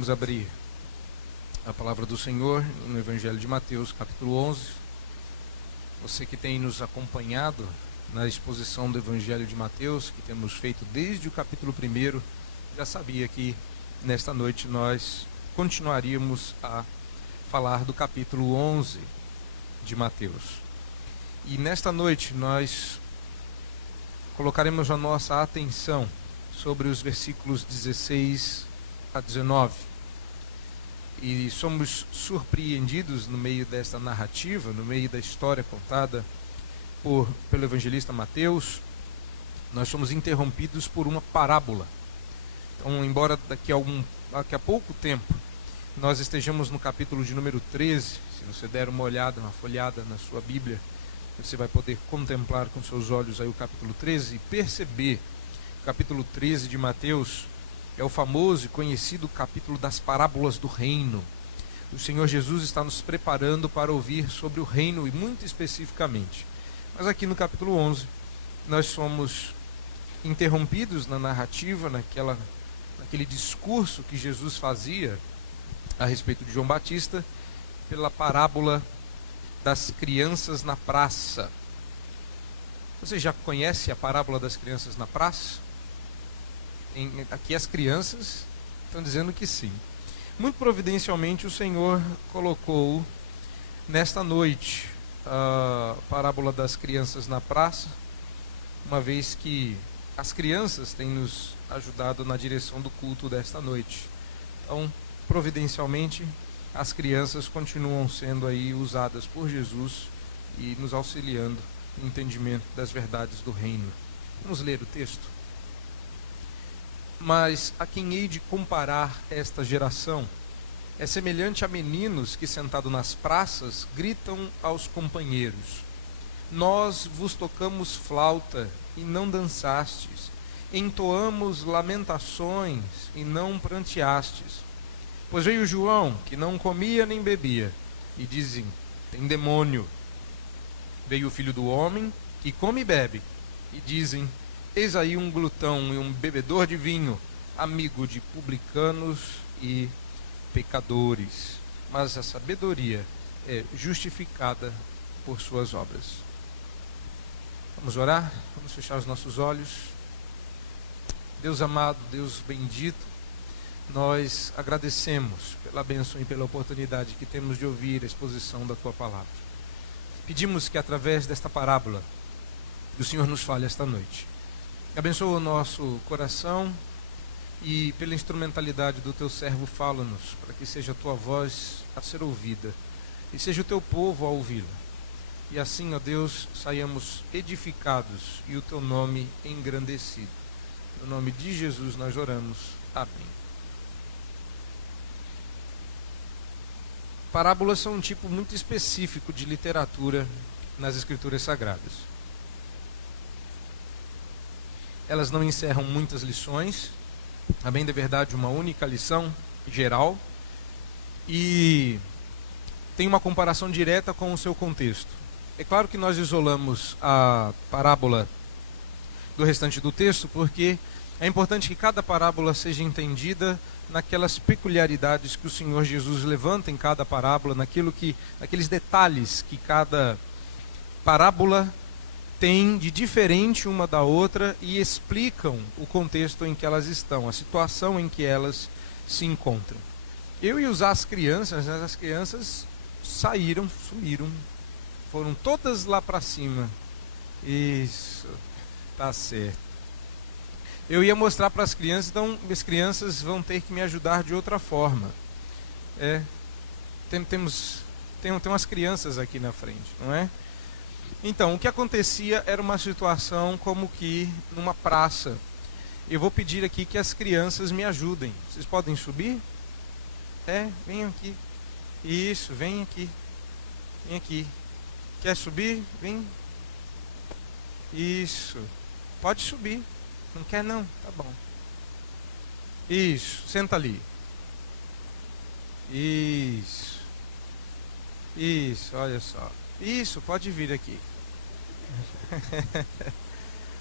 Vamos abrir a palavra do Senhor no Evangelho de Mateus, capítulo 11. Você que tem nos acompanhado na exposição do Evangelho de Mateus, que temos feito desde o capítulo 1, já sabia que nesta noite nós continuaríamos a falar do capítulo 11 de Mateus. E nesta noite nós colocaremos a nossa atenção sobre os versículos 16 a 19. E somos surpreendidos no meio desta narrativa, no meio da história contada pelo evangelista Mateus. Nós somos interrompidos por uma parábola. Então, embora daqui a pouco tempo nós estejamos no capítulo de número 13, se você der uma olhada, uma folhada na sua Bíblia, você vai poder contemplar com seus olhos aí o capítulo 13 e perceber que o capítulo 13 de Mateus é o famoso e conhecido capítulo das parábolas do reino. O Senhor Jesus está nos preparando para ouvir sobre o reino e muito especificamente. Mas aqui no capítulo 11, nós somos interrompidos na narrativa, naquele discurso que Jesus fazia a respeito de João Batista, pela parábola das crianças na praça. Você já conhece a parábola das crianças na praça? Aqui as crianças estão dizendo que sim. Muito providencialmente o Senhor colocou nesta noite a parábola das crianças na praça, uma vez que as crianças têm nos ajudado na direção do culto desta noite. Então, providencialmente, as crianças continuam sendo aí usadas por Jesus e nos auxiliando no entendimento das verdades do reino. Vamos ler o texto. Mas a quem hei de comparar esta geração? É semelhante a meninos que, sentados nas praças, gritam aos companheiros: Nós vos tocamos flauta e não dançastes, entoamos lamentações e não pranteastes. Pois veio João, que não comia nem bebia, e dizem: tem demônio. Veio o Filho do Homem, que come e bebe, e dizem: eis aí um glutão e um bebedor de vinho, amigo de publicanos e pecadores. Mas a sabedoria é justificada por suas obras. Vamos orar? Vamos fechar os nossos olhos. Deus amado, Deus bendito, nós agradecemos pela bênção e pela oportunidade que temos de ouvir a exposição da Tua Palavra. Pedimos que através desta parábola o Senhor nos fale esta noite. Abençoa o nosso coração e pela instrumentalidade do Teu servo fala-nos, para que seja a Tua voz a ser ouvida e seja o Teu povo a ouvi-la. E assim, ó Deus, saiamos edificados e o Teu nome engrandecido. No nome de Jesus nós oramos. Amém. Parábolas são um tipo muito específico de literatura nas Escrituras Sagradas. Elas não encerram muitas lições, a bem da verdade uma única lição geral, e tem uma comparação direta com o seu contexto. É claro que nós isolamos a parábola do restante do texto, porque é importante que cada parábola seja entendida naquelas peculiaridades que o Senhor Jesus levanta em cada parábola, naqueles detalhes que cada parábola tem de diferente uma da outra e explicam o contexto em que elas estão, a situação em que elas se encontram. Eu ia usar as crianças saíram, sumiram, foram todas lá para cima. Isso, tá certo. Eu ia mostrar para as crianças, então as crianças vão ter que me ajudar de outra forma. Tem umas crianças aqui na frente, não é? Então, o que acontecia era uma situação como que numa praça. Eu vou pedir aqui que as crianças me ajudem. Vocês podem subir? Venham aqui. Isso, vem aqui. Vem aqui. Quer subir? Vem. Isso. Pode subir. Não quer não? Tá bom. Isso, senta ali. Isso. Isso, olha só. Isso, pode vir aqui.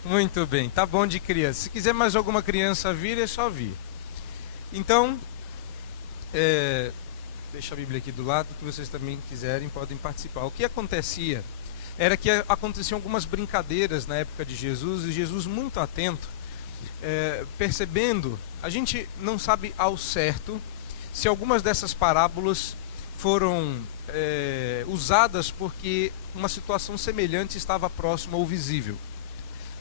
Muito bem, tá bom de criança. Se quiser mais alguma criança vir, é só vir. Então, Deixa a Bíblia aqui do lado, que vocês também quiserem podem participar. O que acontecia era que aconteciam algumas brincadeiras na época de Jesus, e Jesus muito atento, percebendo, a gente não sabe ao certo se algumas dessas parábolas foram usadas porque uma situação semelhante estava próxima ou visível.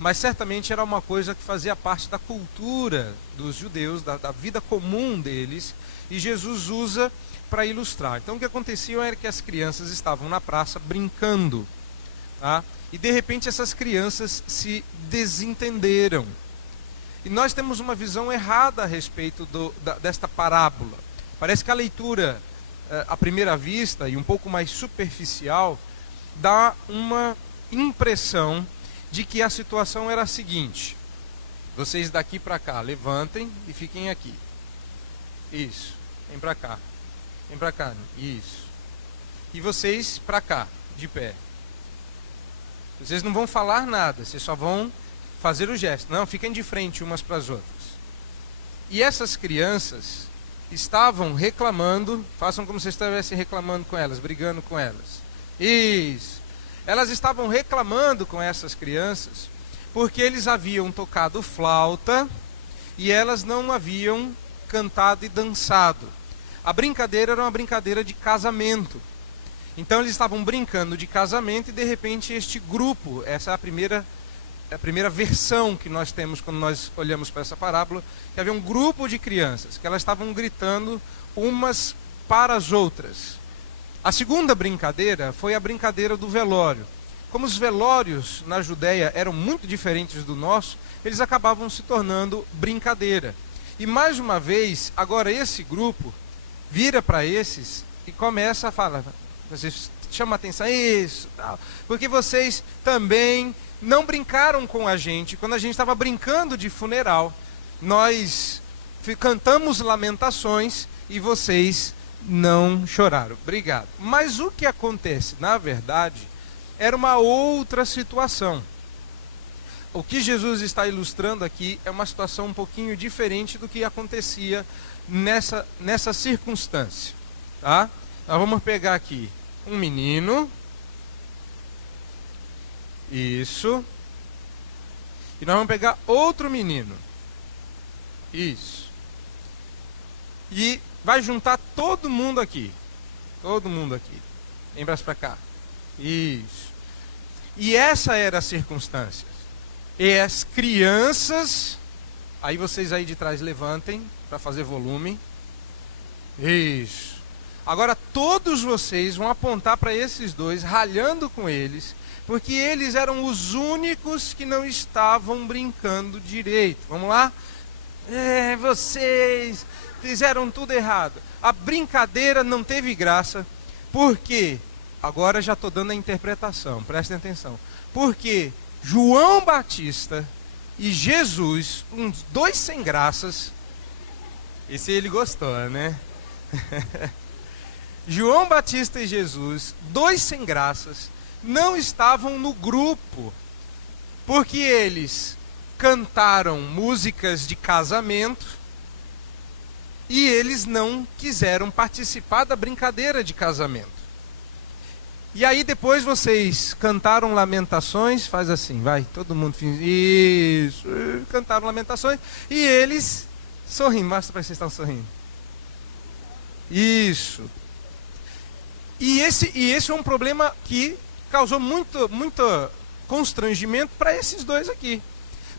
Mas certamente era uma coisa que fazia parte da cultura dos judeus, da vida comum deles, e Jesus usa para ilustrar. Então o que acontecia era que as crianças estavam na praça brincando, tá? E de repente essas crianças se desentenderam. E nós temos uma visão errada a respeito desta parábola. Parece que a leitura, à primeira vista, e um pouco mais superficial, dá uma impressão de que a situação era a seguinte: vocês daqui para cá, levantem e fiquem aqui. Isso, vem para cá. Vem para cá, isso. E vocês para cá, de pé. Vocês não vão falar nada, vocês só vão fazer o gesto. Não, fiquem de frente umas para as outras. E essas crianças estavam reclamando, façam como se estivessem reclamando com elas, brigando com elas. Isso. Elas estavam reclamando com essas crianças porque eles haviam tocado flauta e elas não haviam cantado e dançado. A brincadeira era uma brincadeira de casamento. Então eles estavam brincando de casamento e de repente este grupo, essa é a primeira versão que nós temos quando nós olhamos para essa parábola, que havia um grupo de crianças, que elas estavam gritando umas para as outras. A segunda brincadeira foi a brincadeira do velório. Como os velórios na Judéia eram muito diferentes do nosso, eles acabavam se tornando brincadeira. E mais uma vez, agora esse grupo vira para esses e começa a falar, vocês chamam a atenção, isso, tal, porque vocês também não brincaram com a gente. Quando a gente estava brincando de funeral, nós cantamos lamentações e vocês não choraram. Obrigado. Mas o que acontece, na verdade, era uma outra situação. O que Jesus está ilustrando aqui é uma situação um pouquinho diferente do que acontecia nessa circunstância. Tá? Nós vamos pegar aqui um menino. Isso. E nós vamos pegar outro menino. Isso. E vai juntar todo mundo aqui. Todo mundo aqui. Vem para cá. Isso. E essa era a circunstância. E as crianças, aí vocês aí de trás levantem para fazer volume. Isso. Agora todos vocês vão apontar para esses dois, ralhando com eles, porque eles eram os únicos que não estavam brincando direito. Vamos lá? Vocês fizeram tudo errado. A brincadeira não teve graça, porque, agora já estou dando a interpretação, prestem atenção. Porque João Batista e Jesus, uns dois sem graças, esse ele gostou, né? João Batista e Jesus, dois sem graças, não estavam no grupo, porque eles cantaram músicas de casamento e eles não quiseram participar da brincadeira de casamento. E aí depois vocês cantaram lamentações, faz assim, vai, todo mundo isso, cantaram lamentações e eles sorrindo, mostra para vocês estão sorrindo. Isso. E esse é um problema que causou muito constrangimento para esses dois aqui.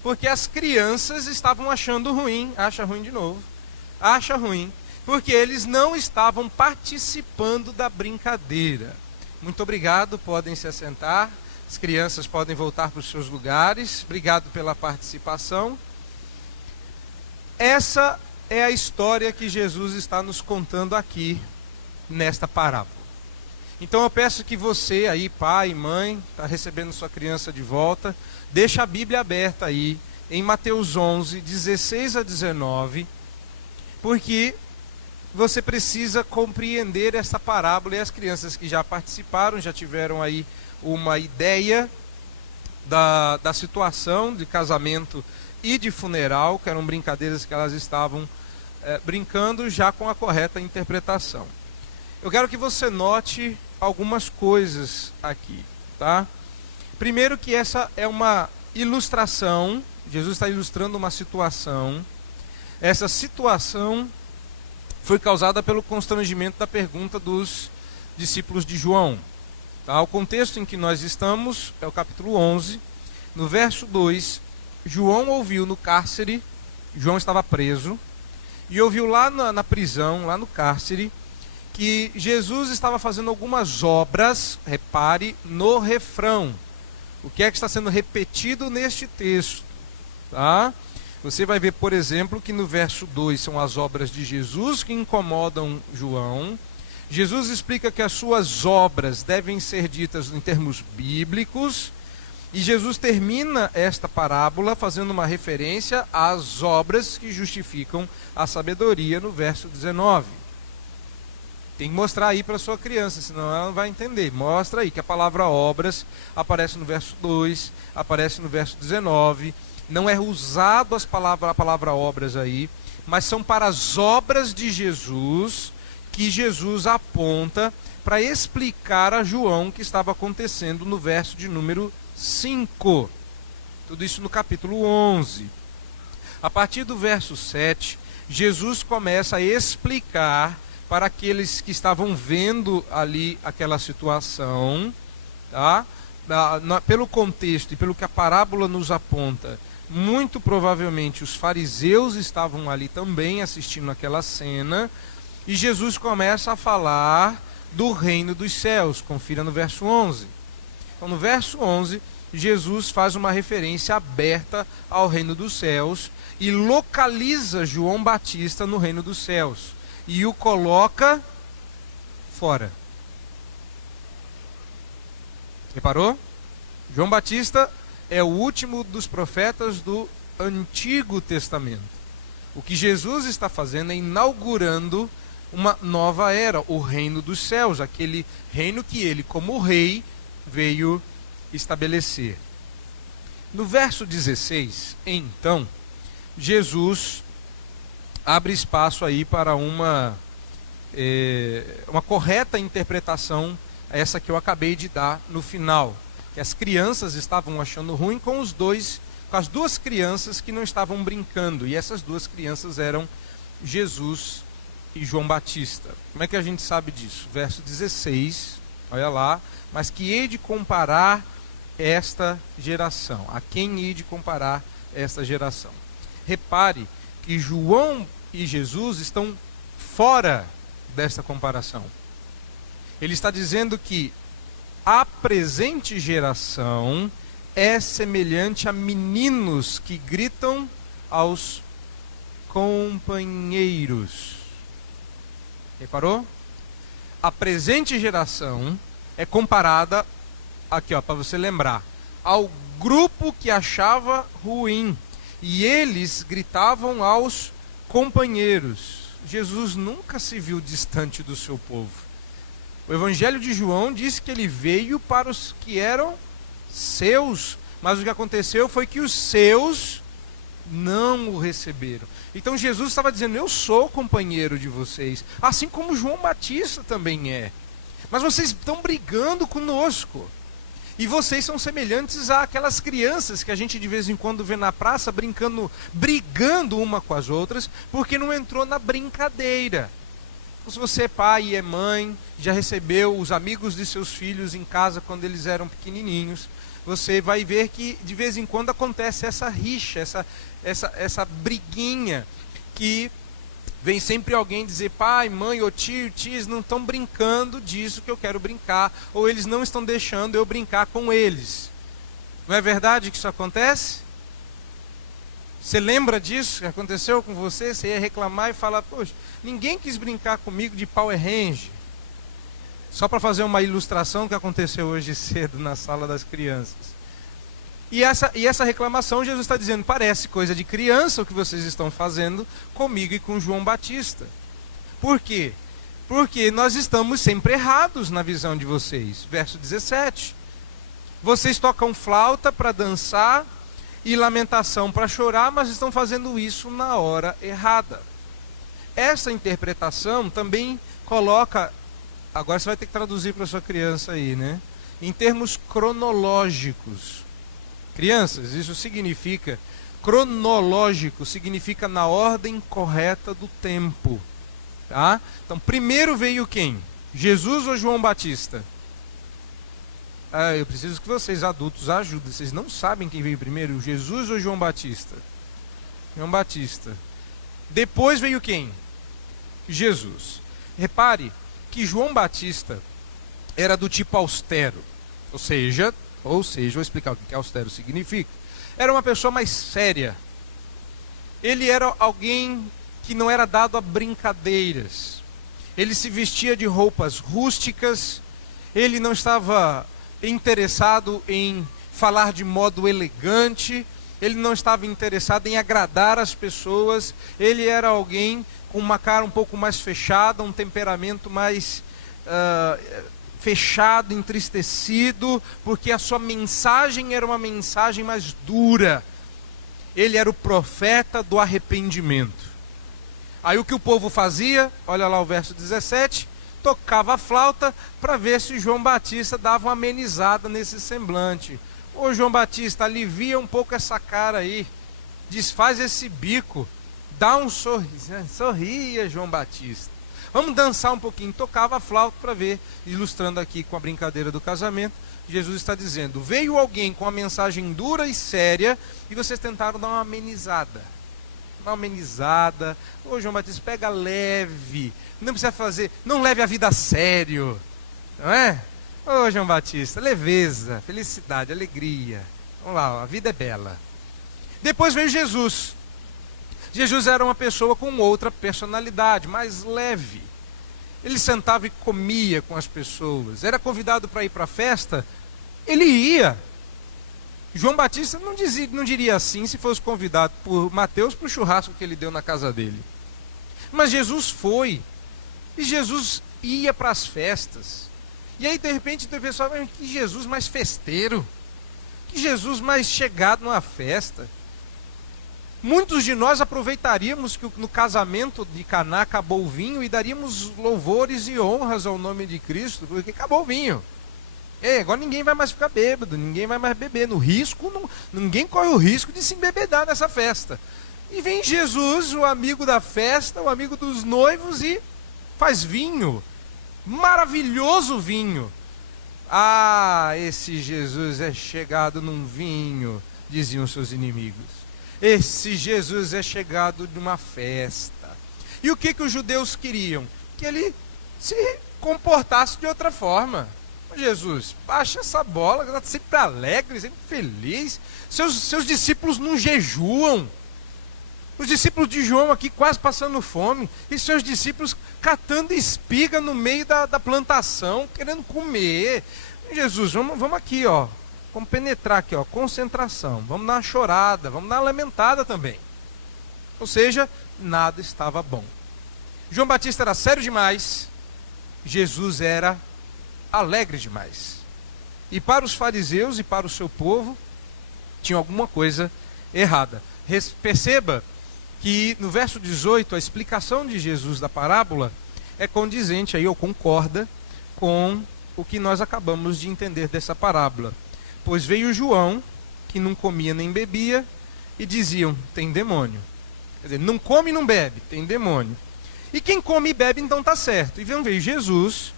Porque as crianças estavam achando ruim, acha ruim de novo, acha ruim, porque eles não estavam participando da brincadeira. Muito obrigado, podem se assentar, as crianças podem voltar para os seus lugares, obrigado pela participação. Essa é a história que Jesus está nos contando aqui, nesta parábola. Então eu peço que você aí, pai, mãe, está recebendo sua criança de volta, deixa a Bíblia aberta aí, em Mateus 11, 16 a 19, porque você precisa compreender essa parábola, e as crianças que já participaram, já tiveram aí uma ideia da situação de casamento e de funeral, que eram brincadeiras que elas estavam brincando já com a correta interpretação. Eu quero que você note algumas coisas aqui, tá? Primeiro que essa é uma ilustração, Jesus está ilustrando uma situação. Essa situação foi causada pelo constrangimento da pergunta dos discípulos de João. Tá? O contexto em que nós estamos é o capítulo 11, no verso 2, João ouviu no cárcere, João estava preso, e ouviu lá na prisão, lá no cárcere, que Jesus estava fazendo algumas obras, repare, no refrão. O que é que está sendo repetido neste texto? Tá? Você vai ver, por exemplo, que no verso 2 são as obras de Jesus que incomodam João. Jesus explica que as suas obras devem ser ditas em termos bíblicos. E Jesus termina esta parábola fazendo uma referência às obras que justificam a sabedoria no verso 19. Tem que mostrar aí para a sua criança, senão ela não vai entender. Mostra aí que a palavra obras aparece no verso 2, aparece no verso 19. Não é usado a palavra obras aí, mas são para as obras de Jesus que Jesus aponta para explicar a João o que estava acontecendo no verso de número 5. Tudo isso no capítulo 11. A partir do verso 7, Jesus começa a explicar para aqueles que estavam vendo ali aquela situação, tá? Pelo contexto e pelo que a parábola nos aponta, muito provavelmente os fariseus estavam ali também assistindo aquela cena, e Jesus começa a falar do reino dos céus. Confira no verso 11. Então, no verso 11, Jesus faz uma referência aberta ao reino dos céus e localiza João Batista no reino dos céus e o coloca fora. Reparou? João Batista é o último dos profetas do Antigo Testamento. O que Jesus está fazendo é inaugurando uma nova era, o reino dos céus, aquele reino que ele, como rei, veio estabelecer. No verso 16, então, Jesus abre espaço aí para uma correta interpretação, essa que eu acabei de dar no final, que as crianças estavam achando ruim com as duas crianças que não estavam brincando, e essas duas crianças eram Jesus e João Batista. Como é que a gente sabe disso? Verso 16, olha lá, mas que hei de comparar esta geração. A quem hei de comparar esta geração? Repare que João e Jesus estão fora desta comparação. Ele está dizendo que a presente geração é semelhante a meninos que gritam aos companheiros. Reparou? A presente geração é comparada, aqui ó, para você lembrar, ao grupo que achava ruim. E eles gritavam aos companheiros. Jesus nunca se viu distante do seu povo. O Evangelho de João diz que ele veio para os que eram seus, mas o que aconteceu foi que os seus não o receberam. Então Jesus estava dizendo, eu sou companheiro de vocês, assim como João Batista também é. Mas vocês estão brigando conosco. E vocês são semelhantes àquelas crianças que a gente de vez em quando vê na praça brigando uma com as outras, porque não entrou na brincadeira. Se você é pai e é mãe, já recebeu os amigos de seus filhos em casa quando eles eram pequenininhos, você vai ver que de vez em quando acontece essa rixa, essa briguinha, que vem sempre alguém dizer, pai, mãe, ou tio, tias, não estão brincando disso que eu quero brincar, ou eles não estão deixando eu brincar com eles. Não é verdade que isso acontece? Você lembra disso que aconteceu com você? Você ia reclamar e falar, poxa, ninguém quis brincar comigo de Power Ranger. Só para fazer uma ilustração que aconteceu hoje cedo na sala das crianças. E essa reclamação, Jesus está dizendo, parece coisa de criança o que vocês estão fazendo comigo e com João Batista. Por quê? Porque nós estamos sempre errados na visão de vocês. Verso 17. Vocês tocam flauta para dançar e lamentação para chorar, mas estão fazendo isso na hora errada. essa interpretação também coloca, agora você vai ter que traduzir para sua criança aí, né? Em termos cronológicos. Crianças, isso significa, cronológico significa na ordem correta do tempo. Tá? Então, primeiro veio quem? Jesus ou João Batista? Eu preciso que vocês, adultos, ajudem. Vocês não sabem quem veio primeiro, Jesus ou João Batista? João Batista. Depois veio quem? Jesus. Repare que João Batista era do tipo austero. Ou seja, vou explicar o que austero significa. Era uma pessoa mais séria. Ele era alguém que não era dado a brincadeiras. Ele se vestia de roupas rústicas. Ele não estava interessado em falar de modo elegante. Ele não estava interessado em agradar as pessoas. Ele era alguém com uma cara um pouco mais fechada, um temperamento mais fechado, entristecido, porque a sua mensagem era uma mensagem mais dura. Ele era o profeta do arrependimento. Aí o que o povo fazia? Olha lá o verso 17, tocava a flauta para ver se João Batista dava uma amenizada nesse semblante. Ô João Batista, alivia um pouco essa cara aí, desfaz esse bico, dá um sorriso, sorria João Batista. Vamos dançar um pouquinho. Tocava a flauta para ver, ilustrando aqui com a brincadeira do casamento. Jesus está dizendo, veio alguém com uma mensagem dura e séria e vocês tentaram dar uma amenizada. Uma amenizada. Ô João Batista, pega leve, não precisa fazer, não leve a vida a sério, não é? Ô João Batista, leveza, felicidade, alegria. Vamos lá, a vida é bela. Depois veio Jesus. Jesus era uma pessoa com outra personalidade, mais leve. Ele sentava e comia com as pessoas. Era convidado para ir para a festa, ele ia. João Batista não diria assim se fosse convidado por Mateus para o churrasco que ele deu na casa dele. Mas Jesus foi. E Jesus ia para as festas. E aí de repente o pessoal fala, que Jesus mais festeiro. Que Jesus mais chegado numa festa. Muitos de nós aproveitaríamos que no casamento de Caná acabou o vinho e daríamos louvores e honras ao nome de Cristo, porque acabou o vinho. Agora ninguém vai mais ficar bêbado, ninguém vai mais beber. No risco, ninguém corre o risco de se embebedar nessa festa. E vem Jesus, o amigo da festa, o amigo dos noivos, e faz vinho. Maravilhoso vinho. Ah, esse Jesus é chegado num vinho, diziam seus inimigos. Esse Jesus é chegado de uma festa. E o que os judeus queriam? Que ele se comportasse de outra forma. Jesus, baixa essa bola, está sempre alegre, sempre feliz. Seus discípulos não jejuam. Os discípulos de João aqui quase passando fome. E seus discípulos catando espiga no meio da plantação, querendo comer. Jesus, vamos aqui, ó. Vamos penetrar aqui, ó, concentração. Vamos dar uma chorada, vamos dar uma lamentada também. Ou seja, nada estava bom. João Batista era sério demais. Jesus era alegre demais. E para os fariseus e para o seu povo, tinha alguma coisa errada. Perceba que no verso 18, a explicação de Jesus da parábola é condizente, aí, ou concorda com o que nós acabamos de entender dessa parábola. Pois veio João, que não comia nem bebia, e diziam, tem demônio. Quer dizer, não come e não bebe, tem demônio. E quem come e bebe, então está certo. E veio Jesus,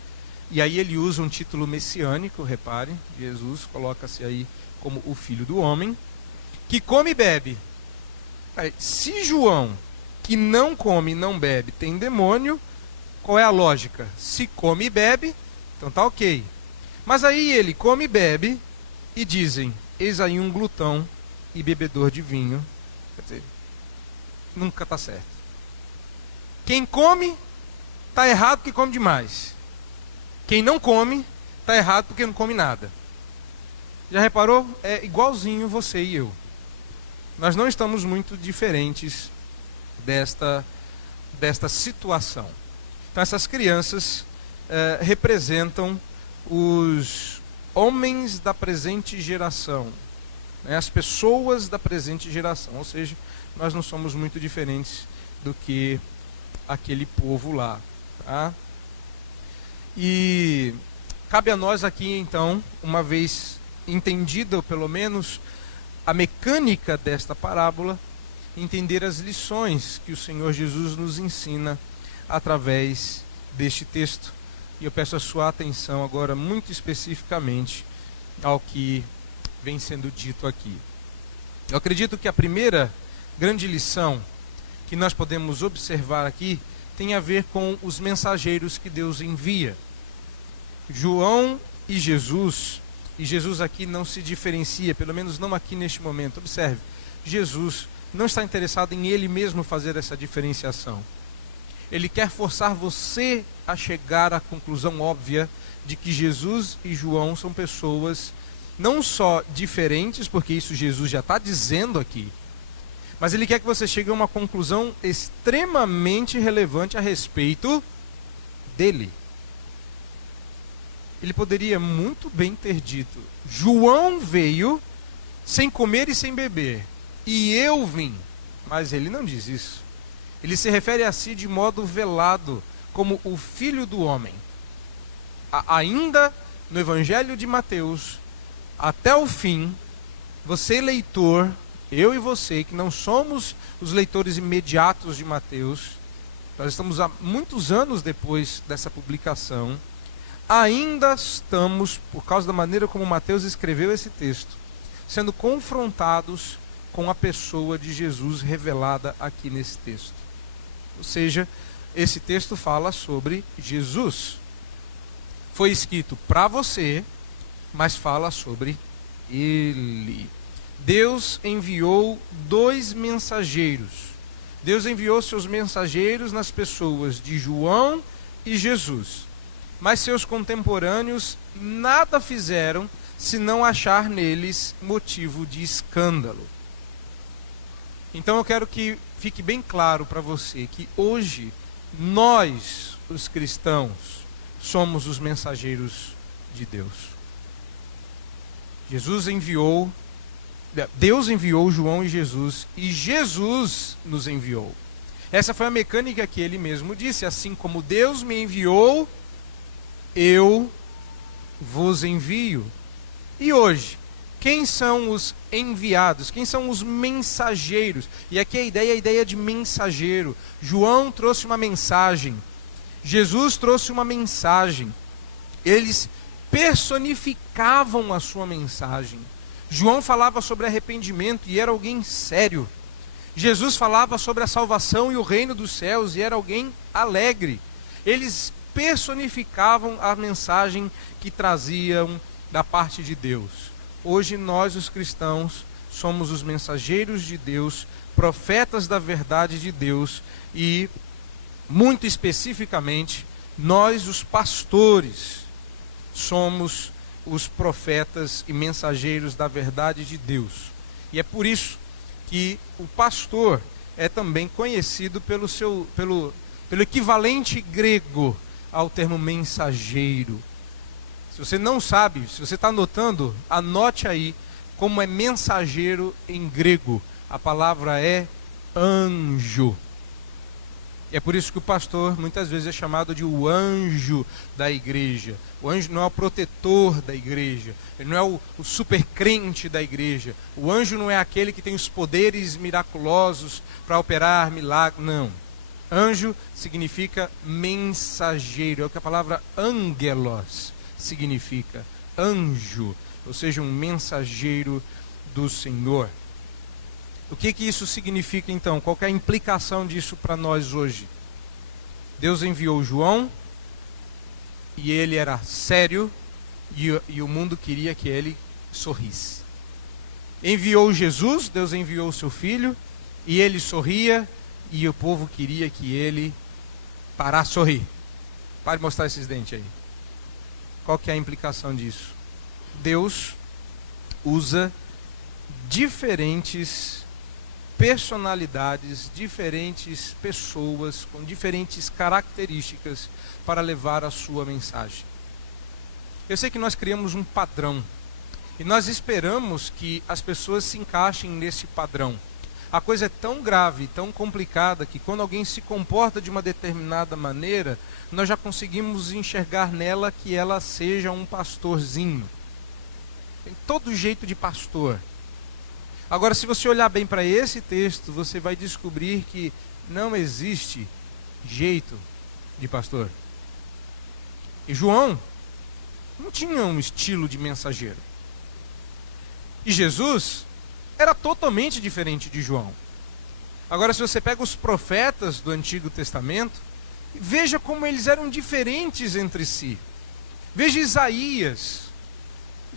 e aí ele usa um título messiânico, repare, Jesus coloca-se aí como o Filho do Homem, que come e bebe. Se João, que não come e não bebe, tem demônio, qual é a lógica? Se come e bebe, então está ok. Mas aí ele come e bebe, e dizem, eis aí um glutão e bebedor de vinho. Quer dizer, nunca está certo. Quem come, está errado porque come demais. Quem não come, está errado porque não come nada. Já reparou? É igualzinho você e eu. Nós não estamos muito diferentes desta situação. Então essas crianças representam os homens da presente geração, né? As pessoas da presente geração, ou seja, nós não somos muito diferentes do que aquele povo lá. Tá? E cabe a nós aqui, então, uma vez entendida, pelo menos, a mecânica desta parábola, entender as lições que o Senhor Jesus nos ensina através deste texto. E eu peço a sua atenção agora, muito especificamente, ao que vem sendo dito aqui. Eu acredito que a primeira grande lição que nós podemos observar aqui tem a ver com os mensageiros que Deus envia. João e Jesus aqui não se diferencia, pelo menos não aqui neste momento. Observe, Jesus não está interessado em ele mesmo fazer essa diferenciação. Ele quer forçar você a chegar à conclusão óbvia de que Jesus e João são pessoas não só diferentes, porque isso Jesus já está dizendo aqui, mas ele quer que você chegue a uma conclusão extremamente relevante a respeito dele. Ele poderia muito bem ter dito: João veio sem comer e sem beber, e eu vim. Mas ele não diz isso. Ele se refere a si de modo velado, como o Filho do Homem. Ainda no Evangelho de Mateus, até o fim, você leitor, eu e você, que não somos os leitores imediatos de Mateus, nós estamos há muitos anos depois dessa publicação, ainda estamos, por causa da maneira como Mateus escreveu esse texto, sendo confrontados com a pessoa de Jesus revelada aqui nesse texto. Ou seja, esse texto fala sobre Jesus. Foi escrito para você, mas fala sobre ele. Deus enviou 2 mensageiros. Deus enviou seus mensageiros nas pessoas de João e Jesus. Mas seus contemporâneos nada fizeram senão achar neles motivo de escândalo. Então eu quero que fique bem claro para você que hoje nós, os cristãos, somos os mensageiros de Deus. Deus enviou João e Jesus nos enviou. Essa foi a mecânica que ele mesmo disse: assim como Deus me enviou, eu vos envio. E hoje, quem são os enviados? Quem são os mensageiros? E aqui a ideia de mensageiro. João trouxe uma mensagem. Jesus trouxe uma mensagem. Eles personificavam a sua mensagem. João falava sobre arrependimento e era alguém sério. Jesus falava sobre a salvação e o reino dos céus e era alguém alegre. Eles personificavam a mensagem que traziam da parte de Deus. Hoje nós, os cristãos, somos os mensageiros de Deus, profetas da verdade de Deus e, muito especificamente, nós, os pastores, somos os profetas e mensageiros da verdade de Deus. E é por isso que o pastor é também conhecido pelo equivalente grego ao termo mensageiro. Se você não sabe, se você está anotando, anote aí como é mensageiro em grego. A palavra é anjo. E é por isso que o pastor muitas vezes é chamado de o anjo da igreja. O anjo não é o protetor da igreja. Ele não é o super crente da igreja. O anjo não é aquele que tem os poderes miraculosos para operar milagres. Não. Anjo significa mensageiro. É o que a palavra angelos significa. Anjo. Ou seja, um mensageiro do Senhor. O que isso significa então? Qual que é a implicação disso para nós hoje? Deus enviou João e ele era sério e o mundo queria que ele sorrisse. Enviou Jesus, Deus enviou o seu filho e ele sorria e o povo queria que ele parasse de sorrir. Pare de mostrar esses dentes aí. Qual que é a implicação disso? Deus usa diferentes personalidades, diferentes pessoas com diferentes características para levar a sua mensagem. Eu sei que nós criamos um padrão e nós esperamos que as pessoas se encaixem nesse padrão. A coisa é tão grave, tão complicada, que quando alguém se comporta de uma determinada maneira, nós já conseguimos enxergar nela que ela seja um pastorzinho. Tem todo jeito de pastor. Agora, se você olhar bem para esse texto, você vai descobrir que não existe jeito de pastor. E João não tinha um estilo de mensageiro. E Jesus era totalmente diferente de João. Agora, se você pega os profetas do Antigo Testamento, veja como eles eram diferentes entre si. Veja Isaías.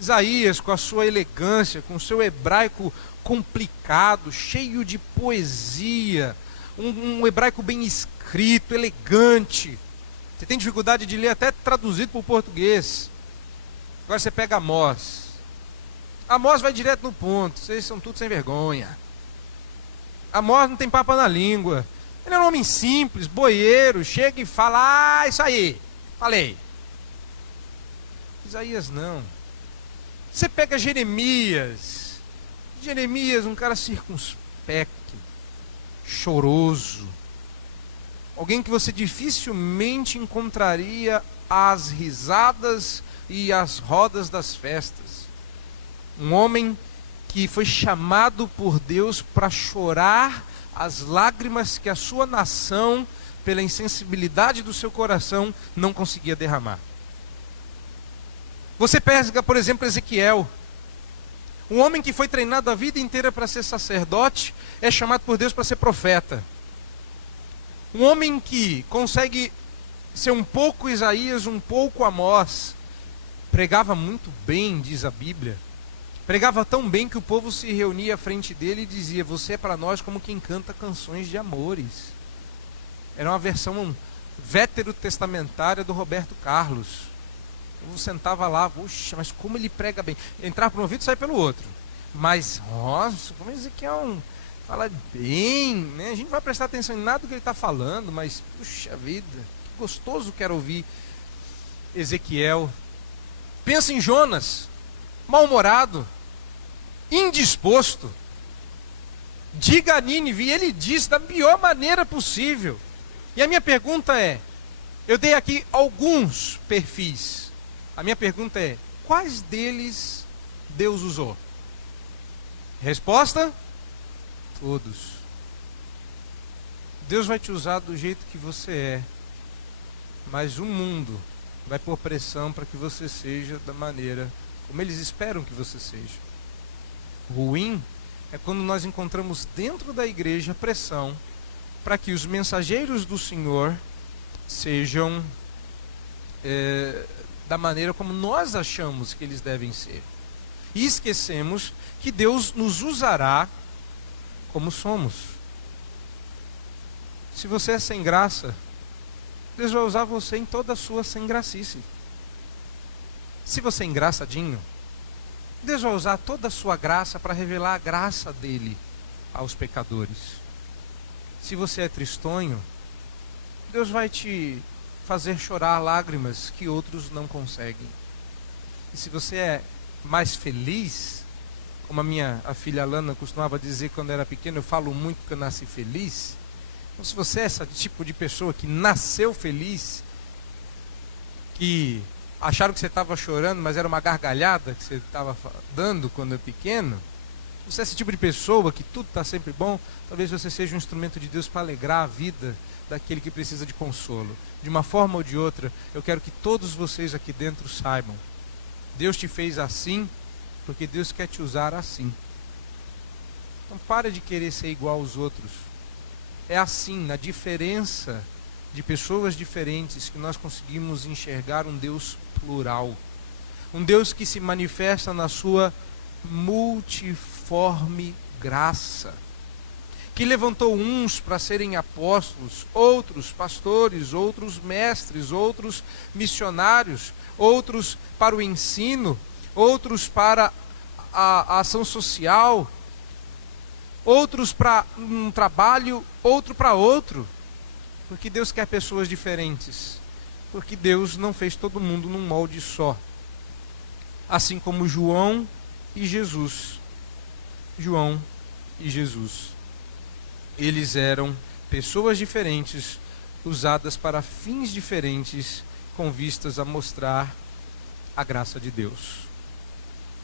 Isaías, com a sua elegância, com o seu hebraico complicado, cheio de poesia, um hebraico bem escrito, elegante. Você tem dificuldade de ler até traduzido para o português. Agora você pega Amós. Amós vai direto no ponto. Vocês são tudo sem vergonha. Amós não tem papo na língua. Ele é um homem simples, boieiro, chega e fala: ah, isso aí, falei. Isaías não. Você pega Jeremias. Jeremias, um cara circunspecto, choroso. Alguém que você dificilmente encontraria às risadas e às rodas das festas. Um homem que foi chamado por Deus para chorar as lágrimas que a sua nação, pela insensibilidade do seu coração, não conseguia derramar. Você pega, por exemplo, Ezequiel. Um homem que foi treinado a vida inteira para ser sacerdote, é chamado por Deus para ser profeta. Um homem que consegue ser um pouco Isaías, um pouco Amós, pregava muito bem, diz a Bíblia. Pregava tão bem que o povo se reunia à frente dele e dizia: você é para nós como quem canta canções de amores. Era uma versão veterotestamentária do Roberto Carlos. Eu sentava lá, puxa, mas como ele prega bem. Entrava por um ouvido e saia pelo outro. Mas, nossa, como Ezequiel fala bem, né? A gente não vai prestar atenção em nada do que ele está falando, mas, puxa vida, que gostoso quero ouvir Ezequiel. Pensa em Jonas, mal-humorado, indisposto. Diga a Nínive, e ele disse da pior maneira possível. E a minha pergunta é, eu dei aqui alguns perfis. A minha pergunta é, quais deles Deus usou? Resposta? Todos. Deus vai te usar do jeito que você é, mas o mundo vai pôr pressão para que você seja da maneira como eles esperam que você seja. Ruim é quando nós encontramos dentro da igreja pressão para que os mensageiros do Senhor sejam da maneira como nós achamos que eles devem ser. E esquecemos que Deus nos usará como somos. Se você é sem graça, Deus vai usar você em toda a sua sem gracice. Se você é engraçadinho, Deus vai usar toda a sua graça para revelar a graça dele aos pecadores. Se você é tristonho, Deus vai te fazer chorar lágrimas que outros não conseguem. E se você é mais feliz, como a filha Alana costumava dizer quando era pequena, eu falo muito que eu nasci feliz. Então, se você é esse tipo de pessoa que nasceu feliz, que acharam que você estava chorando, mas era uma gargalhada que você estava dando quando é pequeno, você é esse tipo de pessoa que tudo está sempre bom, talvez você seja um instrumento de Deus para alegrar a vida daquele que precisa de consolo. De uma forma ou de outra, eu quero que todos vocês aqui dentro saibam, Deus te fez assim, porque Deus quer te usar assim. Então para de querer ser igual aos outros. É assim, na diferença de pessoas diferentes, que nós conseguimos enxergar um Deus plural. Um Deus que se manifesta na sua multiforme graça. Que levantou uns para serem apóstolos, outros pastores, outros mestres, outros missionários, outros para o ensino, outros para a ação social, outros para um trabalho, outro para outro. Porque Deus quer pessoas diferentes. Porque Deus não fez todo mundo num molde só. Assim como João e Jesus. João e Jesus. Eles eram pessoas diferentes, usadas para fins diferentes, com vistas a mostrar a graça de Deus.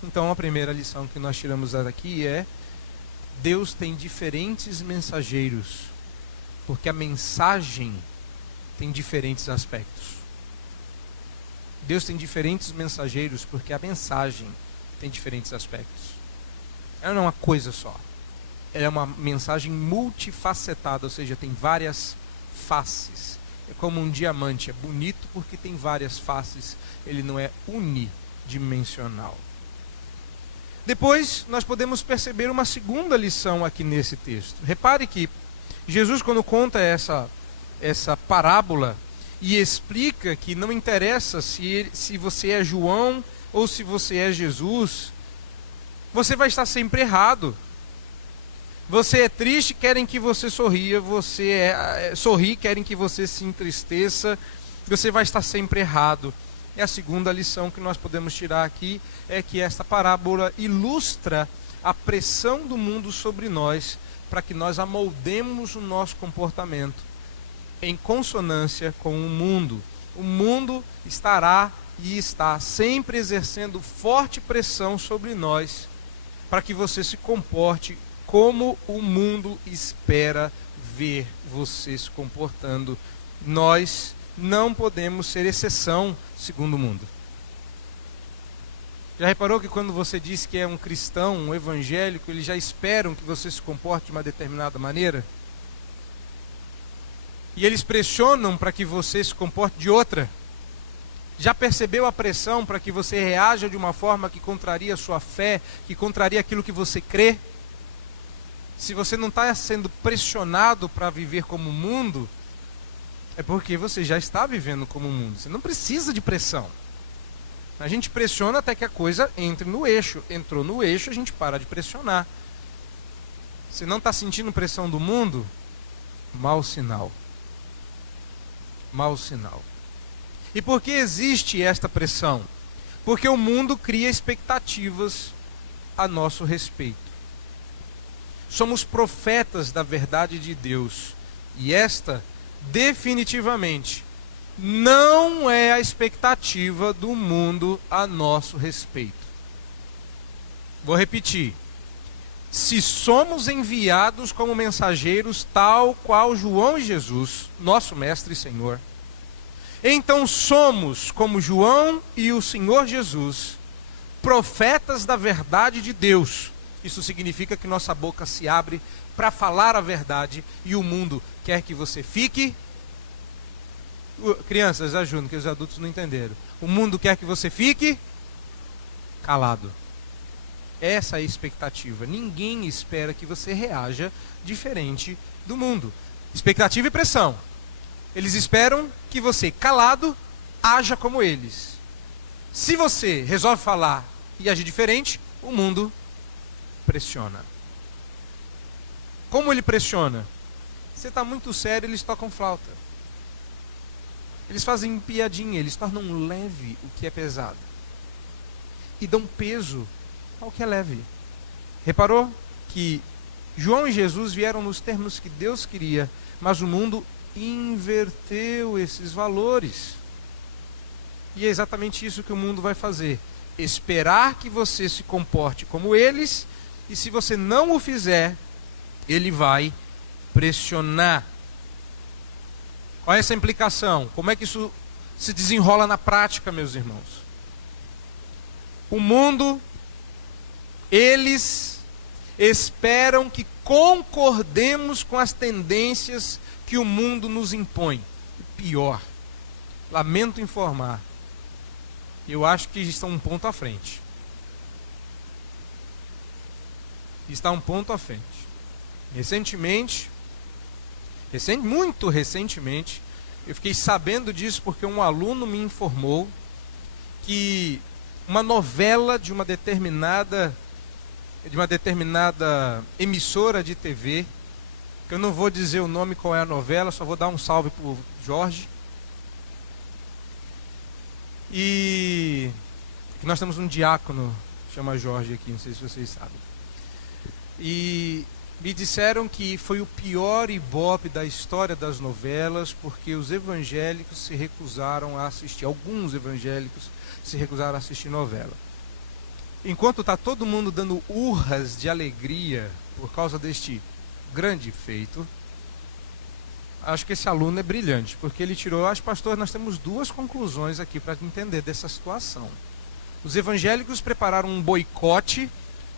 Então a primeira lição que nós tiramos daqui é: Deus tem diferentes mensageiros, porque a mensagem tem diferentes aspectos. Deus tem diferentes mensageiros, porque a mensagem tem diferentes aspectos. Ela não é uma coisa só. Ela é uma mensagem multifacetada, ou seja, tem várias faces. É como um diamante, é bonito porque tem várias faces, ele não é unidimensional. Depois, nós podemos perceber uma segunda lição aqui nesse texto. Repare que Jesus, quando conta essa parábola e explica que não interessa se você é João ou se você é Jesus, você vai estar sempre errado. Você é triste, querem que você sorria, você sorri, querem que você se entristeça, você vai estar sempre errado. E a segunda lição que nós podemos tirar aqui é que esta parábola ilustra a pressão do mundo sobre nós, para que nós amoldemos o nosso comportamento em consonância com o mundo. O mundo estará e está sempre exercendo forte pressão sobre nós, para que você se comporte como o mundo espera ver você se comportando. Nós não podemos ser exceção segundo o mundo. Já reparou que quando você diz que é um cristão, um evangélico, eles já esperam que você se comporte de uma determinada maneira? E eles pressionam para que você se comporte de outra? Já percebeu a pressão para que você reaja de uma forma que contraria a sua fé, que contraria aquilo que você crê? Se você não está sendo pressionado para viver como o mundo, é porque você já está vivendo como o mundo. Você não precisa de pressão. A gente pressiona até que a coisa entre no eixo. Entrou no eixo, a gente para de pressionar. Você não está sentindo pressão do mundo? Mau sinal. Mau sinal. E por que existe esta pressão? Porque o mundo cria expectativas a nosso respeito. Somos profetas da verdade de Deus. E esta, definitivamente, não é a expectativa do mundo a nosso respeito. Vou repetir. Se somos enviados como mensageiros, tal qual João e Jesus, nosso Mestre e Senhor, então somos, como João e o Senhor Jesus, profetas da verdade de Deus. Isso significa que nossa boca se abre para falar a verdade e o mundo quer que você fique... Crianças, ajudem, que os adultos não entenderam. O mundo quer que você fique calado. Essa é a expectativa. Ninguém espera que você reaja diferente do mundo. Expectativa e pressão. Eles esperam que você, calado, haja como eles. Se você resolve falar e agir diferente, o mundo pressiona. Como ele pressiona? Você está muito sério, eles tocam flauta. Eles fazem piadinha, eles tornam leve o que é pesado. E dão peso ao que é leve. Reparou que João e Jesus vieram nos termos que Deus queria, mas o mundo inverteu esses valores. E é exatamente isso que o mundo vai fazer. Esperar que você se comporte como eles, e se você não o fizer, ele vai pressionar. Qual é essa implicação? Como é que isso se desenrola na prática, meus irmãos? O mundo, eles esperam que concordemos com as tendências que o mundo nos impõe. E pior, lamento informar, eu acho que estão um ponto à frente. Está um ponto à frente. Muito recentemente, eu fiquei sabendo disso porque um aluno me informou que uma novela de uma determinada emissora de TV, que eu não vou dizer o nome qual é a novela, só vou dar um salve para o Jorge. E nós temos um diácono, chama Jorge aqui, não sei se vocês sabem. E Me disseram que foi o pior ibope da história das novelas, porque os evangélicos se recusaram a assistir. Alguns evangélicos se recusaram a assistir novela. Enquanto está todo mundo dando urras de alegria por causa deste grande feito, acho que esse aluno é brilhante, porque ele tirou, acho, pastor, nós temos duas conclusões aqui para entender dessa situação. Os evangélicos prepararam um boicote,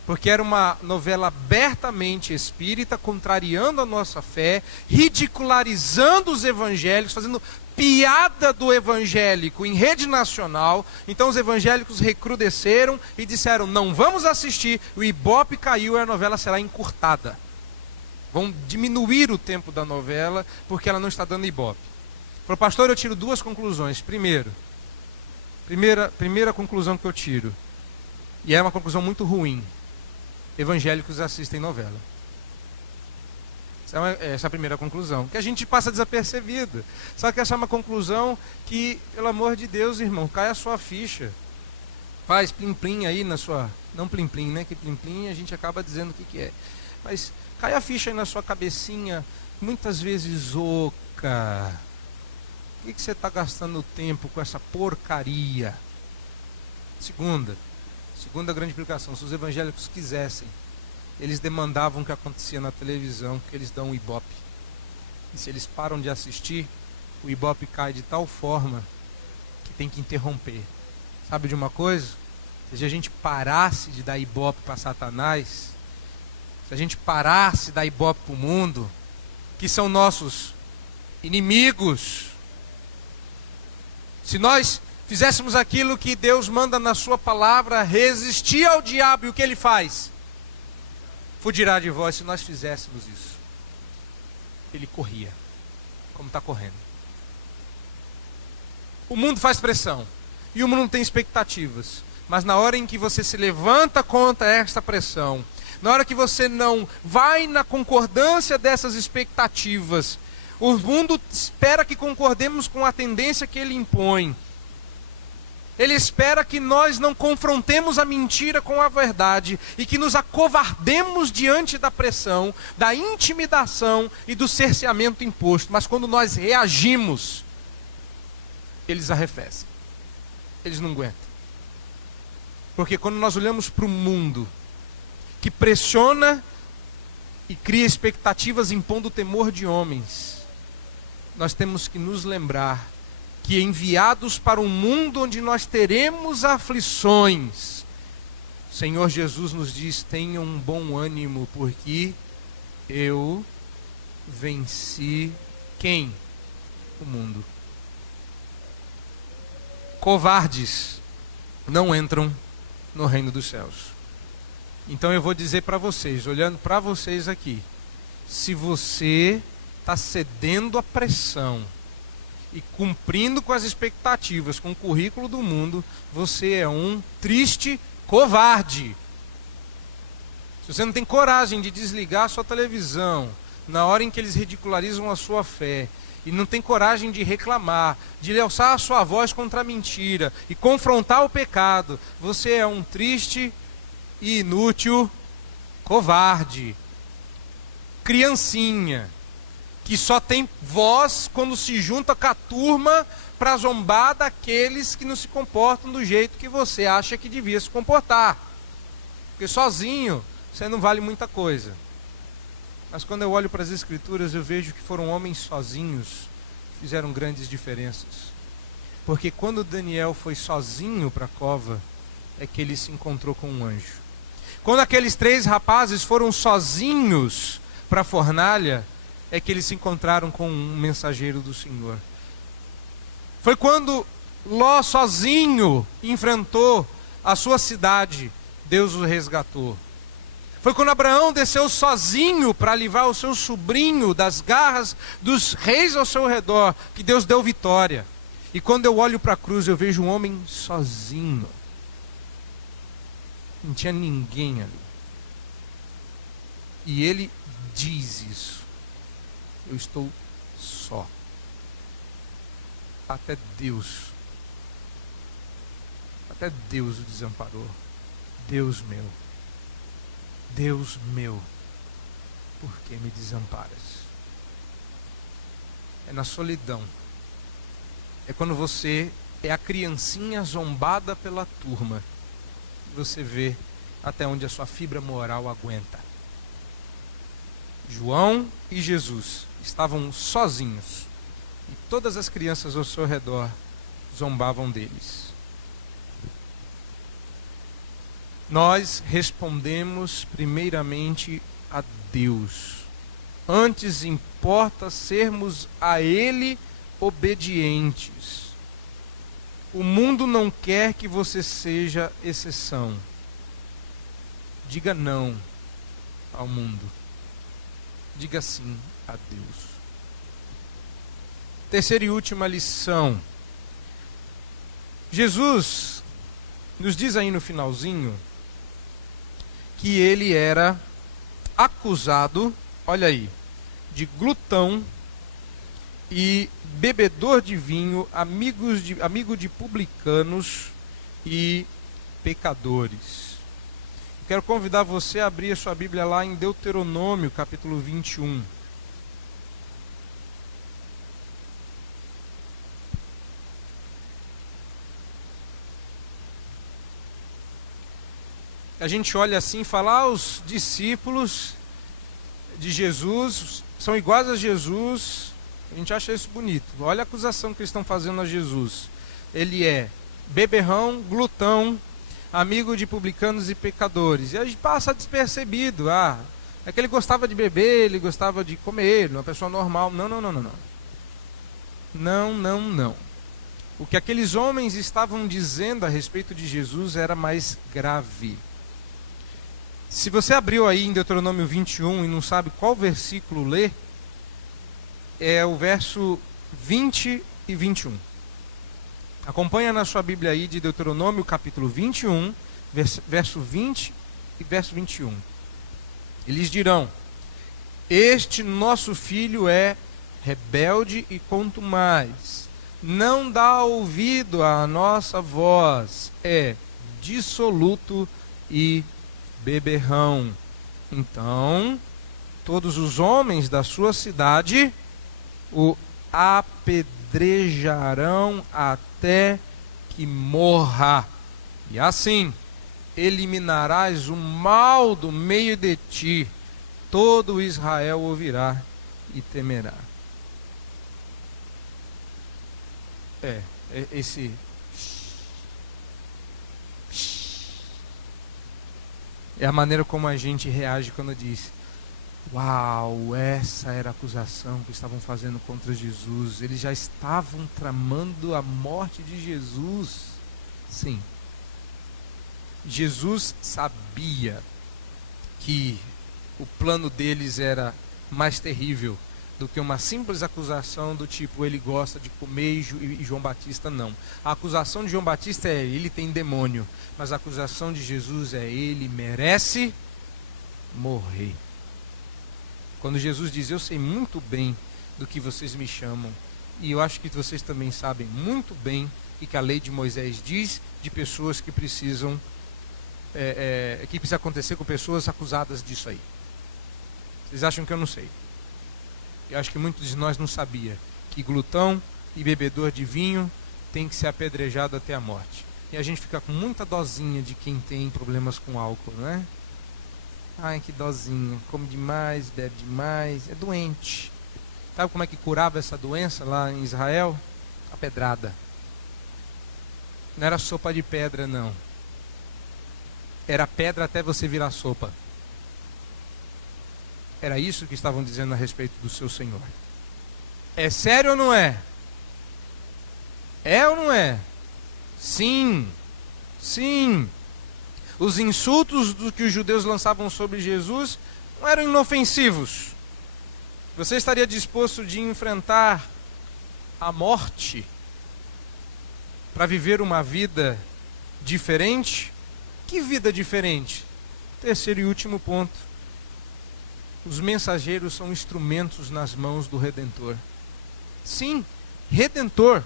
porque era uma novela abertamente espírita, contrariando a nossa fé, ridicularizando os evangélicos, fazendo piada do evangélico em rede nacional. Então os evangélicos recrudesceram e disseram, não vamos assistir, o ibope caiu e a novela será encurtada. Vão diminuir o tempo da novela, porque ela não está dando ibope. Falou, pastor, eu tiro duas conclusões. Primeira conclusão que eu tiro, e é uma conclusão muito ruim: evangélicos assistem novela. Essa é a primeira conclusão, que a gente passa desapercebido. Só que essa é uma conclusão que, pelo amor de Deus, irmão, cai a sua ficha. Faz plim-plim aí na sua... Não plim-plim, né? Que plim-plim a gente acaba dizendo o que é. Mas cai a ficha aí na sua cabecinha, muitas vezes oca. Por que você está gastando tempo com essa porcaria? Segunda grande explicação: se os evangélicos quisessem, eles demandavam o que acontecia na televisão, que eles dão um ibope. E se eles param de assistir, o ibope cai de tal forma que tem que interromper. Sabe de uma coisa? Se a gente parasse de dar ibope para Satanás, se a gente parasse de dar ibope para o mundo, que são nossos inimigos, se nós fizéssemos aquilo que Deus manda na sua palavra, resistir ao diabo, e o que ele faz? Fugirá de vós. Se nós fizéssemos isso, ele corria, como está correndo. O mundo faz pressão, e o mundo tem expectativas, mas na hora em que você se levanta contra esta pressão, na hora que você não vai na concordância dessas expectativas, o mundo espera que concordemos com a tendência que ele impõe. Ele espera que nós não confrontemos a mentira com a verdade e que nos acovardemos diante da pressão, da intimidação e do cerceamento imposto. Mas quando nós reagimos, eles arrefecem. Eles não aguentam. Porque quando nós olhamos para o mundo que pressiona e cria expectativas impondo o temor de homens, nós temos que nos lembrar que enviados para um mundo onde nós teremos aflições, o Senhor Jesus nos diz, tenham um bom ânimo, porque eu venci quem? O mundo. Covardes não entram no reino dos céus. Então eu vou dizer para vocês, olhando para vocês aqui, se você está cedendo à pressão e cumprindo com as expectativas, com o currículo do mundo, você é um triste covarde. Se você não tem coragem de desligar a sua televisão na hora em que eles ridicularizam a sua fé, e não tem coragem de reclamar, de alçar a sua voz contra a mentira e confrontar o pecado, você é um triste e inútil covarde, criancinha, que só tem voz quando se junta com a turma para zombar daqueles que não se comportam do jeito que você acha que devia se comportar. Porque sozinho você não vale muita coisa. Mas quando eu olho para as Escrituras, eu vejo que foram homens sozinhos que fizeram grandes diferenças. Porque quando Daniel foi sozinho para a cova, é que ele se encontrou com um anjo. Quando aqueles 3 rapazes foram sozinhos para a fornalha, é que eles se encontraram com um mensageiro do Senhor. Foi quando Ló sozinho enfrentou a sua cidade, Deus o resgatou. Foi quando Abraão desceu sozinho para livrar o seu sobrinho das garras dos reis ao seu redor, que Deus deu vitória. E quando eu olho para a cruz, eu vejo um homem sozinho. Não tinha ninguém ali. E ele diz isso. Eu estou só. Até Deus o desamparou. Deus meu, por que me desamparas? É na solidão. É quando você é a criancinha zombada pela turma. E você vê até onde a sua fibra moral aguenta. João e Jesus estavam sozinhos. E todas as crianças ao seu redor zombavam deles. Nós respondemos primeiramente a Deus. Antes importa sermos a Ele obedientes. O mundo não quer que você seja exceção. Diga não ao mundo. Diga sim a Deus. Terceira e última lição. Jesus nos diz aí no finalzinho que ele era acusado, olha aí, de glutão e bebedor de vinho, amigo de publicanos e pecadores. Eu quero convidar você a abrir a sua Bíblia lá em Deuteronômio, capítulo 21. A gente olha assim e fala, os discípulos de Jesus são iguais a Jesus. A gente acha isso bonito. Olha a acusação que eles estão fazendo a Jesus. Ele é beberrão, glutão, amigo de publicanos e pecadores. E a gente passa despercebido. É que ele gostava de beber, ele gostava de comer, uma pessoa normal. Não. O que aqueles homens estavam dizendo a respeito de Jesus era mais grave. Se você abriu aí em Deuteronômio 21 e não sabe qual versículo ler, é o verso 20 e 21. Acompanha na sua Bíblia aí de Deuteronômio capítulo 21, verso 20 e verso 21. Eles dirão: este nosso filho é rebelde e contumaz, não dá ouvido à nossa voz, é dissoluto e beberrão. Então, todos os homens da sua cidade o apedrejarão até que morra. E assim eliminarás o mal do meio de ti. Todo Israel ouvirá e temerá. Esse é a maneira como a gente reage quando diz: uau, essa era a acusação que estavam fazendo contra Jesus. Eles já estavam tramando a morte de Jesus. Sim. Jesus sabia que o plano deles era mais terrível do que uma simples acusação do tipo, ele gosta de comer e João Batista não. A acusação de João Batista é, ele tem demônio. Mas a acusação de Jesus é, ele merece morrer. Quando Jesus diz, eu sei muito bem do que vocês me chamam, e eu acho que vocês também sabem muito bem e que a lei de Moisés diz de pessoas que precisam, que precisa acontecer com pessoas acusadas disso aí. Vocês acham que eu não sei? Eu acho que muitos de nós não sabiam que glutão e bebedor de vinho tem que ser apedrejado até a morte. E a gente fica com muita dosinha de quem tem problemas com álcool, não é? Ai, que dozinha, come demais, bebe demais, é doente. Sabe como é que curava essa doença lá em Israel? A pedrada. Não era sopa de pedra, não. Era pedra até você virar sopa. Era isso que estavam dizendo a respeito do seu Senhor. É sério ou não é? É ou não é? Sim. Sim. Os insultos do que os judeus lançavam sobre Jesus não eram inofensivos. Você estaria disposto de enfrentar a morte para viver uma vida diferente? Que vida diferente? Terceiro e último ponto. Os mensageiros são instrumentos nas mãos do Redentor. Sim, Redentor.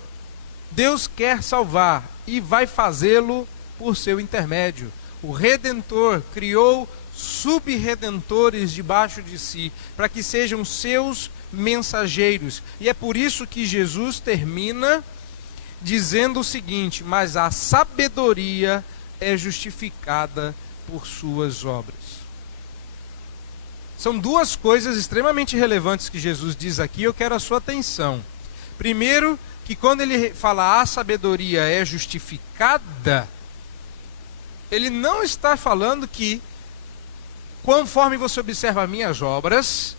Deus quer salvar e vai fazê-lo por seu intermédio. O Redentor criou subredentores debaixo de si, para que sejam seus mensageiros. E é por isso que Jesus termina dizendo o seguinte: mas a sabedoria é justificada por suas obras. São duas coisas extremamente relevantes que Jesus diz aqui, eu quero a sua atenção. Primeiro, que quando ele fala a sabedoria é justificada, ele não está falando que conforme você observa as minhas obras,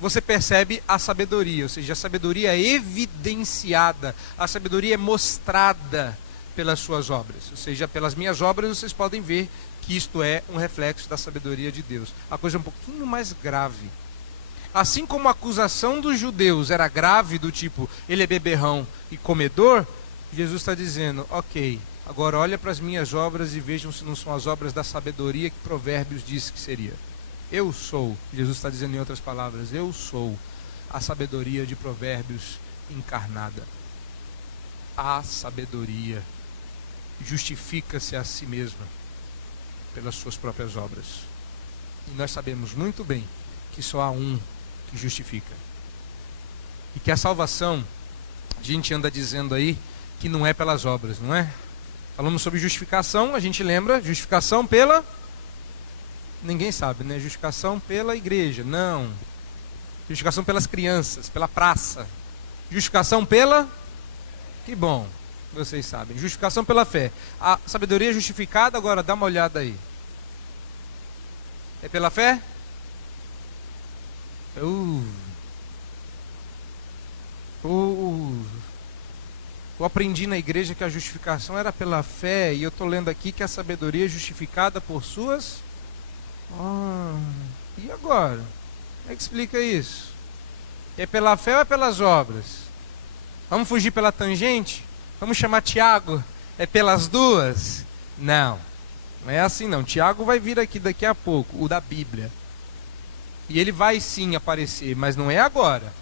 você percebe a sabedoria, ou seja, a sabedoria é evidenciada, a sabedoria é mostrada pelas suas obras, ou seja, pelas minhas obras vocês podem ver que isto é um reflexo da sabedoria de Deus. A coisa é um pouquinho mais grave. Assim como a acusação dos judeus era grave, do tipo, ele é beberrão e comedor, Jesus está dizendo, ok, agora olha para as minhas obras e vejam se não são as obras da sabedoria que Provérbios disse que seria. Eu sou, Jesus está dizendo em outras palavras, eu sou a sabedoria de Provérbios encarnada. A sabedoria justifica-se a si mesma pelas suas próprias obras. E nós sabemos muito bem que só há um que justifica. E que a salvação, a gente anda dizendo aí, que não é pelas obras, não é? Falamos sobre justificação, a gente lembra, justificação pela... Ninguém sabe, né? Justificação pela igreja, não. Justificação pelas crianças, pela praça. Justificação pela... Que bom, vocês sabem. Justificação pela fé. A sabedoria é justificada, agora dá uma olhada aí. É pela fé? Eu aprendi na igreja que a justificação era pela fé, e eu estou lendo aqui que a sabedoria é justificada por suas... e agora? Como é que explica isso? É pela fé ou é pelas obras? Vamos fugir pela tangente? Vamos chamar Tiago? É pelas duas? Não, não é assim não. Tiago vai vir aqui daqui a pouco, o da Bíblia. E ele vai sim aparecer, mas não é agora.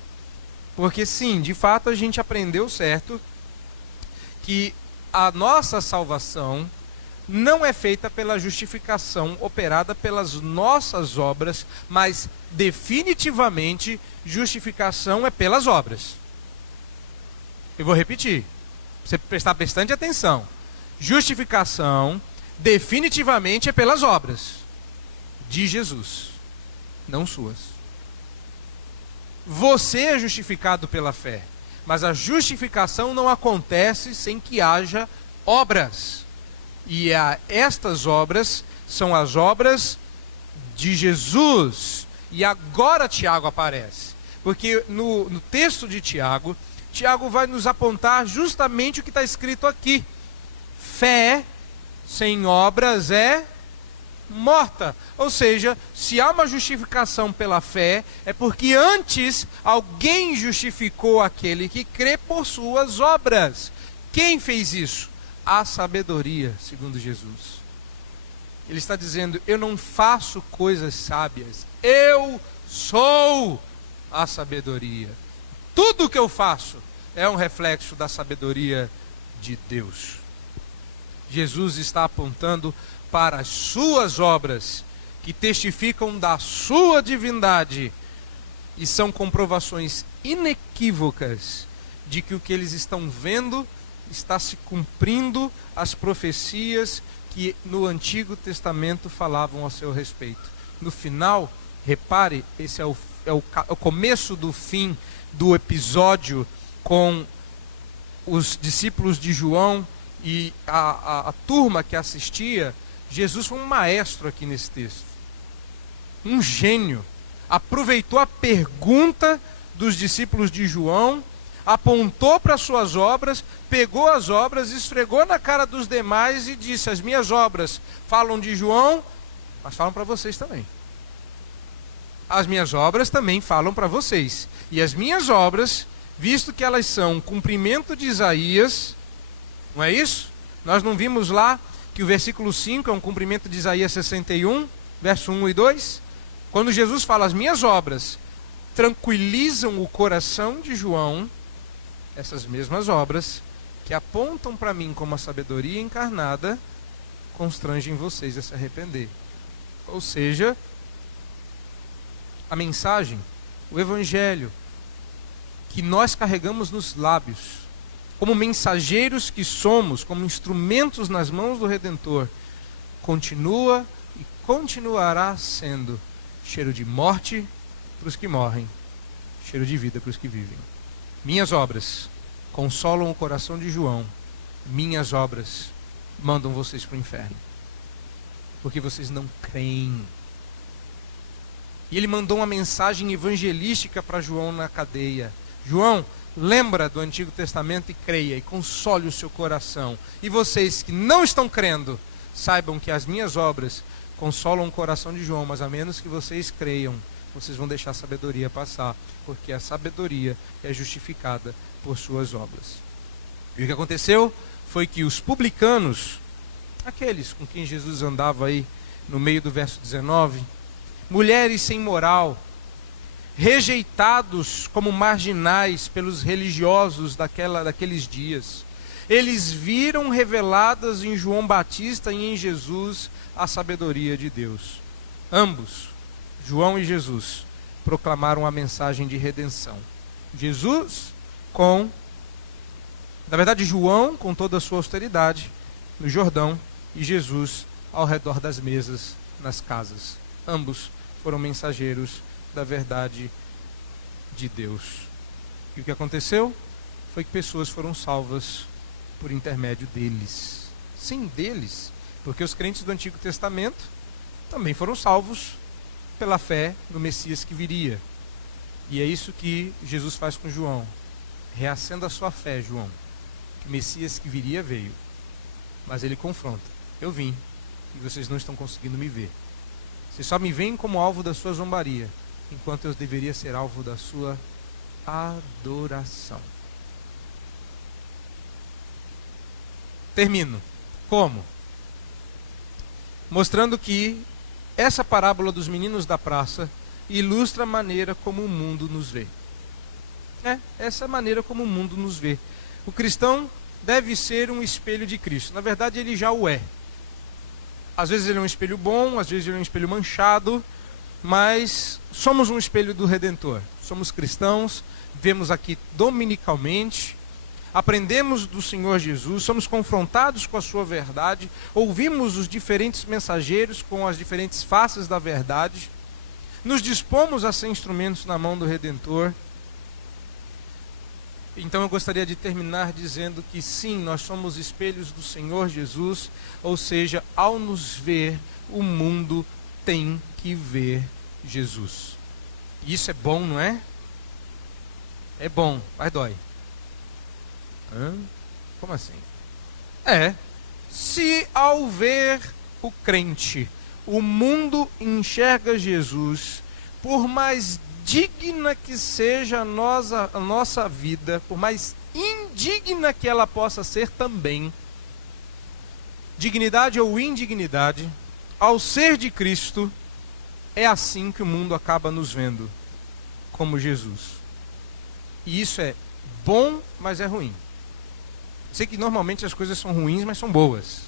Porque sim, de fato a gente aprendeu certo que a nossa salvação não é feita pela justificação operada pelas nossas obras, mas definitivamente justificação é pelas obras. Eu vou repetir, pra você prestar bastante atenção. Justificação definitivamente é pelas obras de Jesus, não suas. Você é justificado pela fé, mas a justificação não acontece sem que haja obras. E estas obras são as obras de Jesus. E agora Tiago aparece. Porque no texto de Tiago, Tiago vai nos apontar justamente o que está escrito aqui. Fé sem obras é morta. Ou seja, se há uma justificação pela fé, é porque antes alguém justificou aquele que crê por suas obras. Quem fez isso? A sabedoria, segundo Jesus. Ele está dizendo, eu não faço coisas sábias, eu sou a sabedoria. Tudo que eu faço é um reflexo da sabedoria de Deus. Jesus está apontando para as suas obras, que testificam da sua divindade, e são comprovações inequívocas de que o que eles estão vendo está se cumprindo as profecias que no Antigo Testamento falavam a seu respeito. No final, repare, esse é o começo do fim do episódio com os discípulos de João e a turma que assistia. Jesus foi um maestro aqui nesse texto, um gênio. Aproveitou a pergunta dos discípulos de João, apontou para suas obras, pegou as obras, esfregou na cara dos demais e disse, as minhas obras falam de João, mas falam para vocês também. As minhas obras também falam para vocês. E as minhas obras, visto que elas são cumprimento de Isaías, não é isso? Nós não vimos lá que o versículo 5 é um cumprimento de Isaías 61, verso 1 e 2? Quando Jesus fala, as minhas obras tranquilizam o coração de João, essas mesmas obras, que apontam para mim como a sabedoria encarnada, constrangem vocês a se arrepender. Ou seja, a mensagem, o evangelho que nós carregamos nos lábios, como mensageiros que somos, como instrumentos nas mãos do Redentor, continua e continuará sendo cheiro de morte para os que morrem, cheiro de vida para os que vivem. Minhas obras consolam o coração de João, minhas obras mandam vocês para o inferno, porque vocês não creem. E ele mandou uma mensagem evangelística para João na cadeia. João, lembra do Antigo Testamento e creia, e console o seu coração. E vocês que não estão crendo, saibam que as minhas obras consolam o coração de João, mas a menos que vocês creiam, vocês vão deixar a sabedoria passar, porque a sabedoria é justificada por suas obras. E o que aconteceu foi que os publicanos, aqueles com quem Jesus andava aí no meio do verso 19, mulheres sem moral, rejeitados como marginais pelos religiosos daqueles dias, eles viram reveladas em João Batista e em Jesus a sabedoria de Deus. Ambos, João e Jesus, proclamaram a mensagem de redenção. João com toda a sua austeridade no Jordão, e Jesus ao redor das mesas nas casas. Ambos foram mensageiros da verdade de Deus. E o que aconteceu foi que pessoas foram salvas por intermédio deles. Sim, deles, porque os crentes do Antigo Testamento também foram salvos pela fé no Messias que viria. E é isso que Jesus faz com João. Reacenda a sua fé, João, que o Messias que viria veio. Mas ele confronta: eu vim e vocês não estão conseguindo me ver. Vocês só me veem como alvo da sua zombaria, enquanto eu deveria ser alvo da sua adoração. Termino. Como? Mostrando que essa parábola dos meninos da praça ilustra a maneira como o mundo nos vê. Essa é a maneira como o mundo nos vê. O cristão deve ser um espelho de Cristo. Na verdade, ele já o é. Às vezes ele é um espelho bom, às vezes ele é um espelho manchado, mas somos um espelho do Redentor. Somos cristãos, vemos aqui dominicalmente, aprendemos do Senhor Jesus, somos confrontados com a sua verdade, ouvimos os diferentes mensageiros com as diferentes faces da verdade, nos dispomos a ser instrumentos na mão do Redentor. Então eu gostaria de terminar dizendo que sim, nós somos espelhos do Senhor Jesus, ou seja, ao nos ver, o mundo tem que ver Jesus. E isso é bom, não é? É bom, mas dói. Como assim? Se ao ver o crente, o mundo enxerga Jesus, por mais digna que seja a nossa vida, por mais indigna que ela possa ser também, dignidade ou indignidade, ao ser de Cristo, é assim que o mundo acaba nos vendo, como Jesus. E isso é bom, mas é ruim. Sei que normalmente as coisas são ruins, mas são boas.